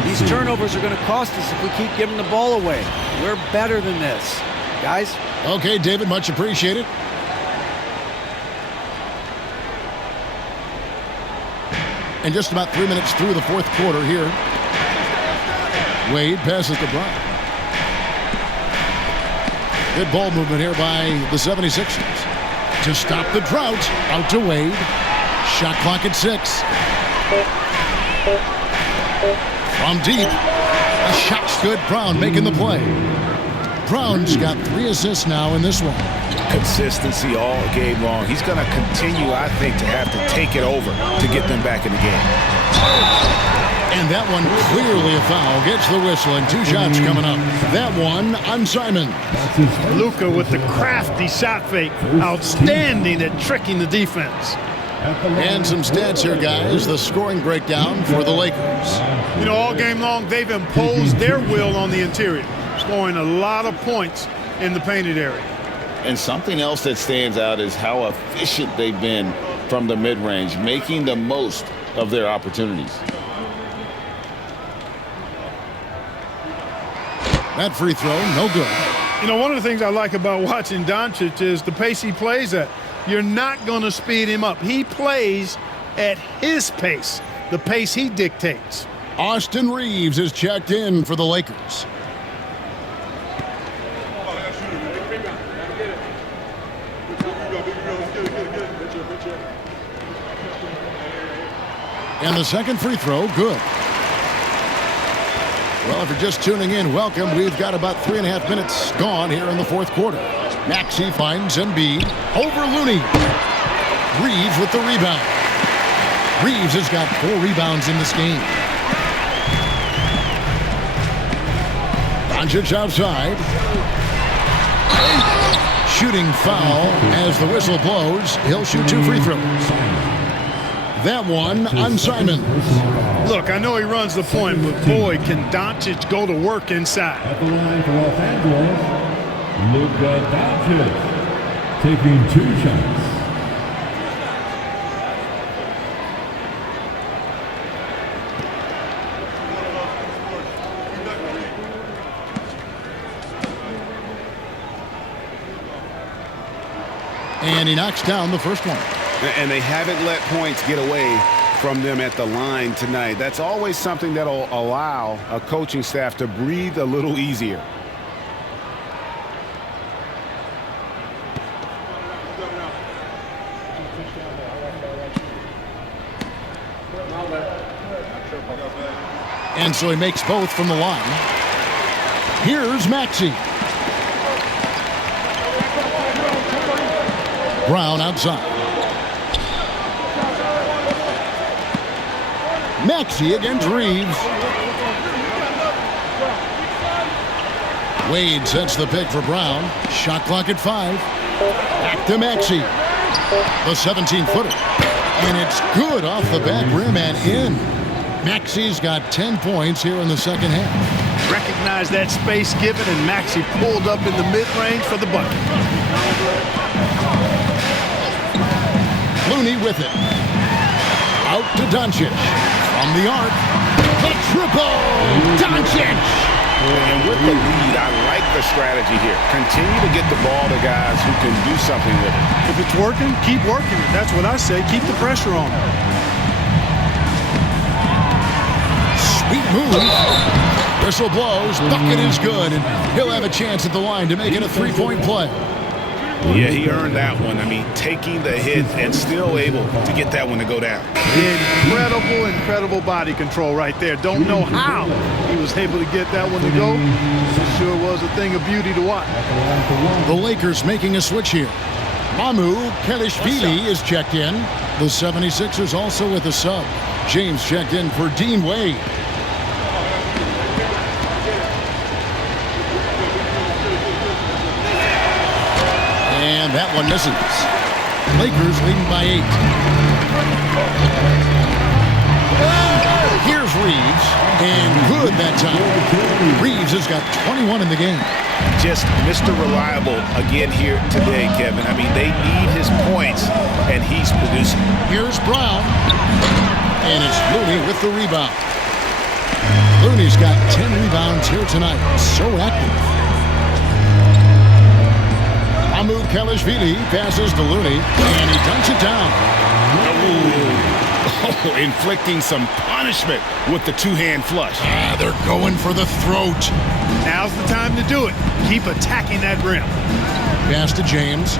These turnovers are going to cost us if we keep giving the ball away. We're better than this. Guys? Okay, David, much appreciated. And just about 3 minutes through the fourth quarter here. Wade passes to Bryant. Good ball movement here by the 76ers. To stop the drought, out to Wade. Shot clock at 6. From deep, a shot's good. Brown making the play. Brown's got 3 assists now in this one. Consistency all game long. He's going to continue, I think, to have to take it over to get them back in the game. And that one clearly a foul. Gets the whistle and 2 shots coming up. That one on Simon. Luka with the crafty shot fake. Outstanding at tricking the defense. And some stats here, guys. The scoring breakdown for the Lakers. You know, all game long, they've imposed their will on the interior, scoring a lot of points in the painted area. And something else that stands out is how efficient they've been from the mid-range, making the most of their opportunities. That free throw, no good. You know, one of the things I like about watching Doncic is the pace he plays at. You're not going to speed him up. He plays at his pace, the pace he dictates. Austin Reeves is checked in for the Lakers. And the second free throw, good. Well, if you're just tuning in, welcome. We've got about 3.5 minutes gone here in the fourth quarter. Maxey finds Embiid over Looney. Reeves with the rebound. Reeves has got 4 rebounds in this game. Doncic outside. Shooting foul as the whistle blows. He'll shoot 2 free throws. That one on Simons. Look, I know he runs the point, but boy, can Doncic go to work inside. At the line for Los Angeles, Luka Doncic taking 2 shots. And he knocks down the first one. And they haven't let points get away from them at the line tonight. That's always something that'll allow a coaching staff to breathe a little easier. And so he makes both from the line. Here's Maxey. Brown outside. Maxey against Reeves. Wade sets the pick for Brown. Shot clock at 5. Back to Maxey. The 17-footer. And it's good off the back rim and in. Maxey's got 10 points here in the second half. Recognize that space given, and Maxey pulled up in the mid-range for the bucket. Looney with it. Out to Doncic. From the arc. The triple! Doncic! And with the lead, I like the strategy here. Continue to get the ball to guys who can do something with it. If it's working, keep working it. That's what I say. Keep the pressure on. Sweet move. Whistle blows. Bucket is good. And he'll have a chance at the line to make it a 3-point play. Yeah, he earned that one. I mean, taking the hit and still able to get that one to go down. Incredible body control right there. Don't know how he was able to get that one to go. It sure was a thing of beauty to watch. The Lakers making a switch here. Mamu Kelishvili is checked in. The 76ers also with a sub. James checked in for Dean Wade. And that one misses. Lakers leading by 8. Here's Reeves. And good that time. Reeves has got 21 in the game. Just Mr. Reliable again here today, Kevin. I mean, they need his points, and he's producing. Here's Brown. And it's Looney with the rebound. Looney's got 10 rebounds here tonight. So active. Mamu Kelishvili passes to Looney, and he dunks it down. Oh, inflicting some punishment with the 2-hand flush. They're going for the throat. Now's the time to do it. Keep attacking that rim. Pass to James.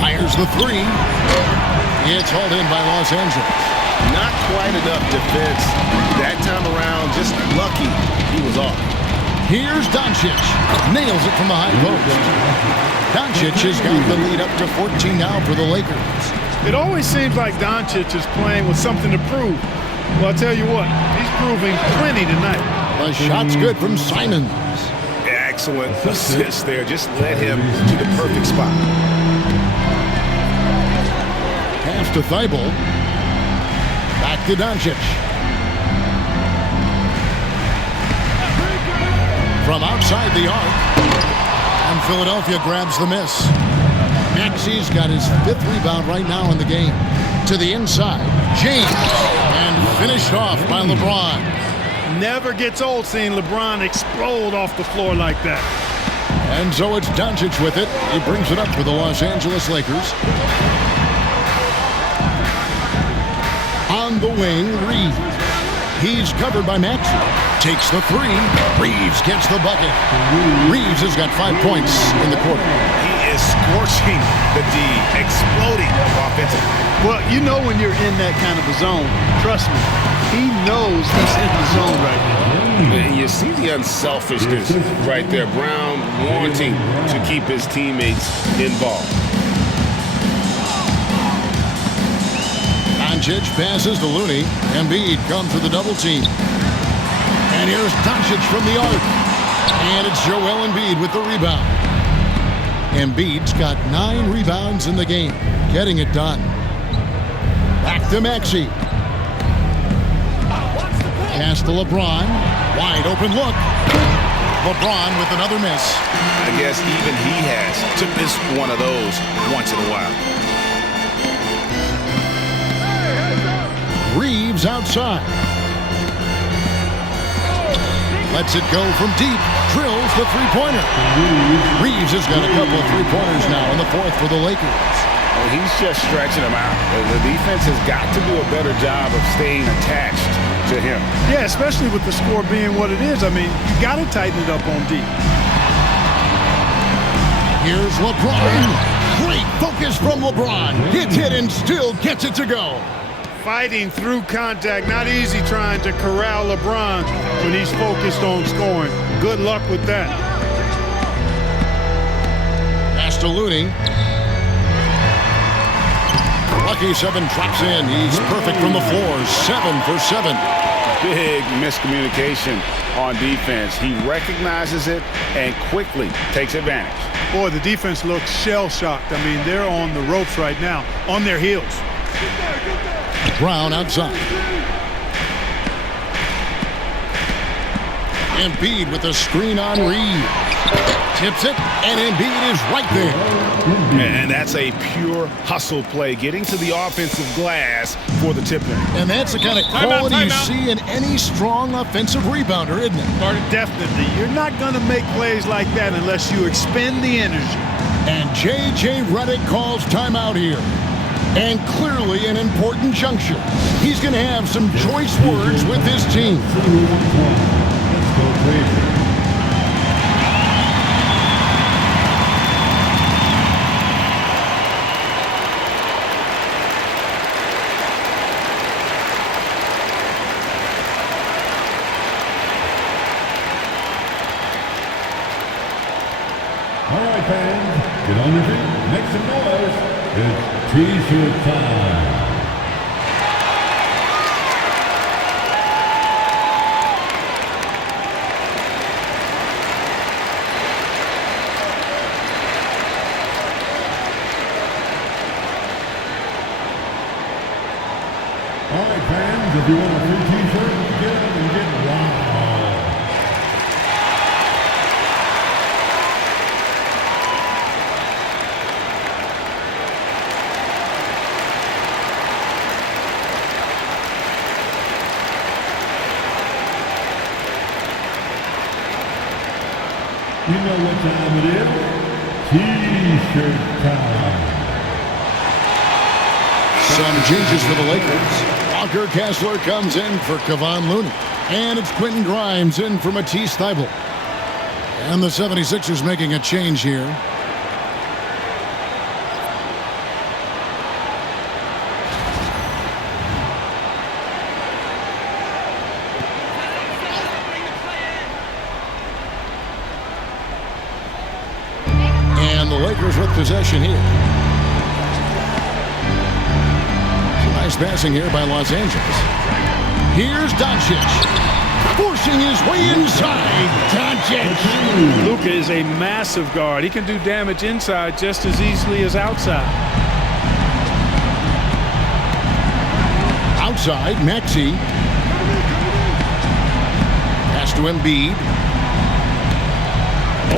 Fires the 3. It's hauled in by Los Angeles. Not quite enough defense that time around. Just lucky he was off. Here's Doncic. Nails it from the high post. Doncic has got the lead up to 14 now for the Lakers. It always seems like Doncic is playing with something to prove. Well, I'll tell you what, he's proving plenty tonight. The shot's good from Simons. Excellent assist there. Just led him to the perfect spot. Pass to Thibault. Back to Doncic. From outside the arc. And Philadelphia grabs the miss. Maxi's got his 5th rebound right now in the game. To the inside, James. And finished off by LeBron. Never gets old seeing LeBron explode off the floor like that. And so it's Doncic with it. He brings it up for the Los Angeles Lakers. On the wing, Reeves. He's covered by Maxey. Takes the 3. Reeves gets the bucket. Reeves has got 5 points in the quarter. He is scorching the D, exploding offensively. Well, you know when you're in that kind of a zone, trust me, he knows he's in the zone right now. And you see the unselfishness right there. Brown wanting to keep his teammates involved. Doncic passes to Looney. Embiid comes with a double team. And here's Doncic from the arc. And it's Joel Embiid with the rebound. Embiid's got 9 rebounds in the game. Getting it done. Back to Maxey. Pass to LeBron. Wide open look. LeBron with another miss. I guess even he has to miss one of those once in a while. Reeves outside. Lets it go from deep. Drills the three-pointer. Reeves has got a couple of three-pointers now in the 4th for the Lakers. Well, he's just stretching them out. The defense has got to do a better job of staying attached to him. Yeah, especially with the score being what it is. I mean, you got to tighten it up on D. Here's LeBron. Great focus from LeBron. Hits it and still gets it to go. Fighting through contact. Not easy trying to corral LeBron when he's focused on scoring. Good luck with that. Pass to Looney. Lucky 7 drops in. He's perfect from the floor. 7 for 7. Big miscommunication on defense. He recognizes it and quickly takes advantage. Boy, the defense looks shell-shocked. I mean, they're on the ropes right now, on their heels. Brown outside. Embiid with a screen on Reed. Tips it, and Embiid is right there. And that's a pure hustle play, getting to the offensive glass for the tip-in. And that's the kind of quality you see in any strong offensive rebounder, isn't it? Definitely. You're not going to make plays like that unless you expend the energy. And J.J. Redick calls timeout here. And clearly an important juncture. He's going to have some choice words with his team. Let's go crazy. All right, fans, get on your feet, make some noise. It's T-shirt time. All right, fans, if you want a free T-shirt, get up and get wild. You know what time it is? T-shirt time. Some changes for the Lakers. Walker Kessler comes in for Kevon Looney. And it's Quentin Grimes in for Matisse Thybulle. And the 76ers making a change here. And the Lakers with possession here. Nice passing here by Los Angeles. Here's Doncic. Forcing his way inside. Doncic. Luka is a massive guard. He can do damage inside just as easily as outside. Outside, Maxey. Pass to Embiid.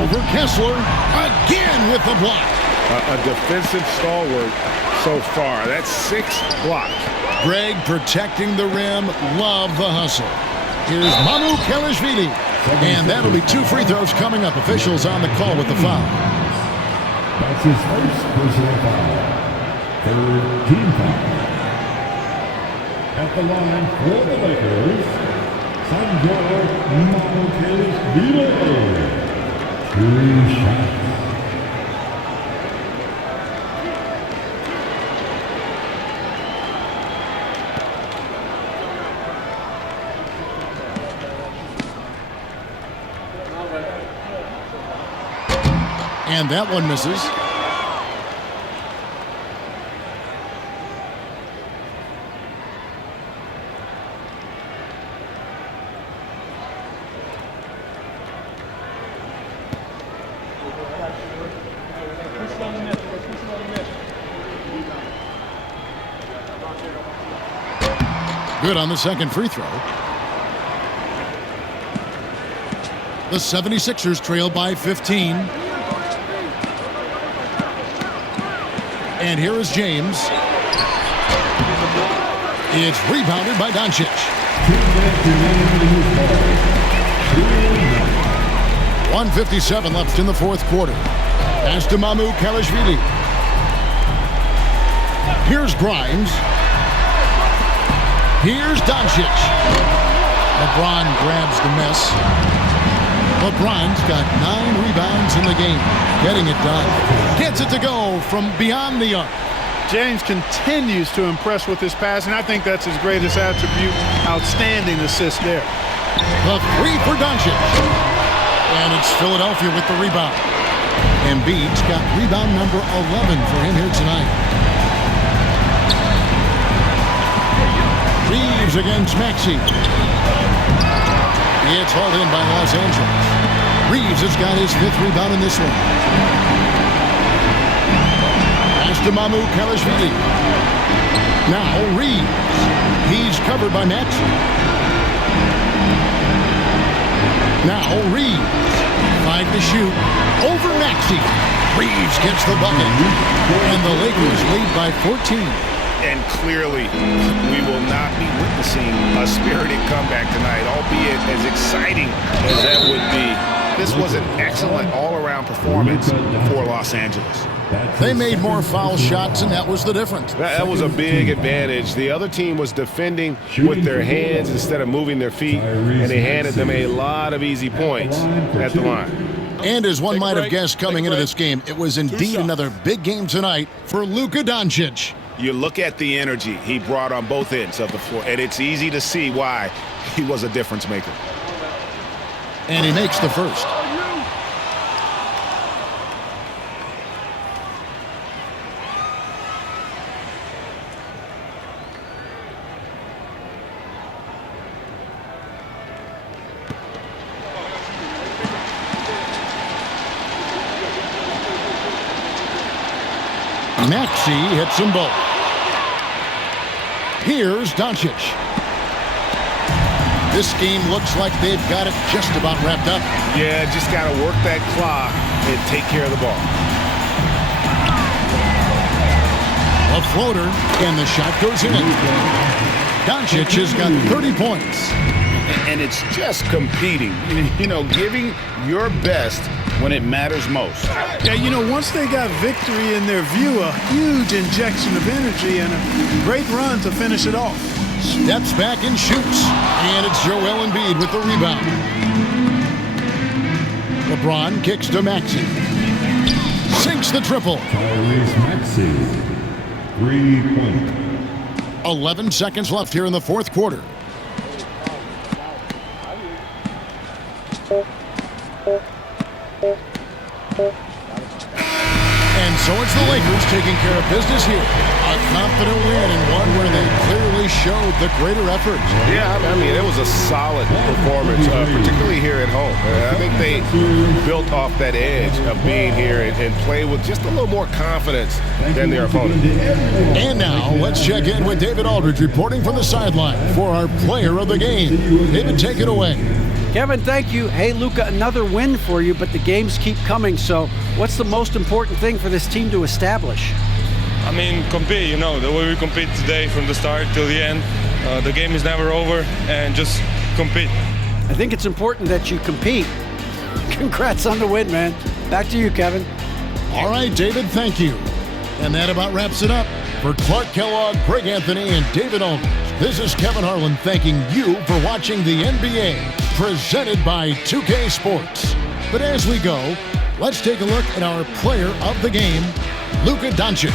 over Kessler. Again with the block. A defensive stalwart so far. That's 6 blocks. Greg protecting the rim. Love the hustle. Here's Manu Kelishvili. And that'll be 2 free throws coming up. Officials on the call with the foul. That's his first personal foul. 3rd team foul. At the line for the Lakers, Sandro Mamukelishvili. 2 shots. And that one misses. Good on the second free throw. The 76ers trail by 15. And here is James. It's rebounded by Doncic. 1:57 left in the 4th quarter. Pass to Mamu Kelishvili. Here's Grimes. Here's Doncic. LeBron grabs the miss. LeBron's got 9 rebounds in the game. Getting it done. Gets it to go from beyond the arc. James continues to impress with his passing. I think that's his greatest attribute. Outstanding assist there. The 3 for Doncic. And it's Philadelphia with the rebound. Embiid's got rebound number 11 for him here tonight. Reeves against Maxey. It's hauled in by Los Angeles. Reeves has got his 5th rebound in this one. Pass to Mamu Kelishvili. Now Reeves. He's covered by Maxey. Now Reeves. 5 to shoot. Over Maxey. Reeves gets the bucket. And the Lakers lead by 14. And clearly, we will not be witnessing a spirited comeback tonight, albeit as exciting as that would be. This was an excellent all-around performance for Los Angeles. They made more foul shots, and that was the difference. That was a big advantage. The other team was defending with their hands instead of moving their feet, and they handed them a lot of easy points at the line. And as one might have guessed coming into this game, it was indeed another big game tonight for Luka Doncic. You look at the energy he brought on both ends of the floor, and it's easy to see why he was a difference maker. And he makes the first. Maxey hits them both. Here's Doncic. This game looks like they've got it just about wrapped up. Yeah, just got to work that clock and take care of the ball. A floater, and the shot goes in. Doncic has got 30 points. And it's just competing, you know, giving your best when it matters most. Yeah, you know, once they got victory in their view, a huge injection of energy and a great run to finish it off. Steps back and shoots. And it's Joel Embiid with the rebound. LeBron kicks to Maxey. Sinks the triple. Tyrese Maxey, 3-point. 11 seconds left here in the 4th quarter. And so it's the Lakers taking care of business here. A confident win and one where they clearly showed the greater effort. Yeah, I mean, it was a solid performance, particularly here at home. I think they built off that edge of being here and played with just a little more confidence than their opponent. And now let's check in with David Aldridge reporting from the sideline for our player of the game. David, take it away. Kevin, thank you. Hey, Luka, another win for you, but the games keep coming. So what's the most important thing for this team to establish? I mean, compete, you know, the way we compete today from the start till the end. The game is never over, and just compete. I think it's important that you compete. Congrats on the win, man. Back to you, Kevin. All right, David, thank you. And that about wraps it up. For Clark Kellogg, Greg Anthony, and David Aldridge, this is Kevin Harlan thanking you for watching the NBA, presented by 2K Sports. But as we go, let's take a look at our player of the game, Luka Doncic.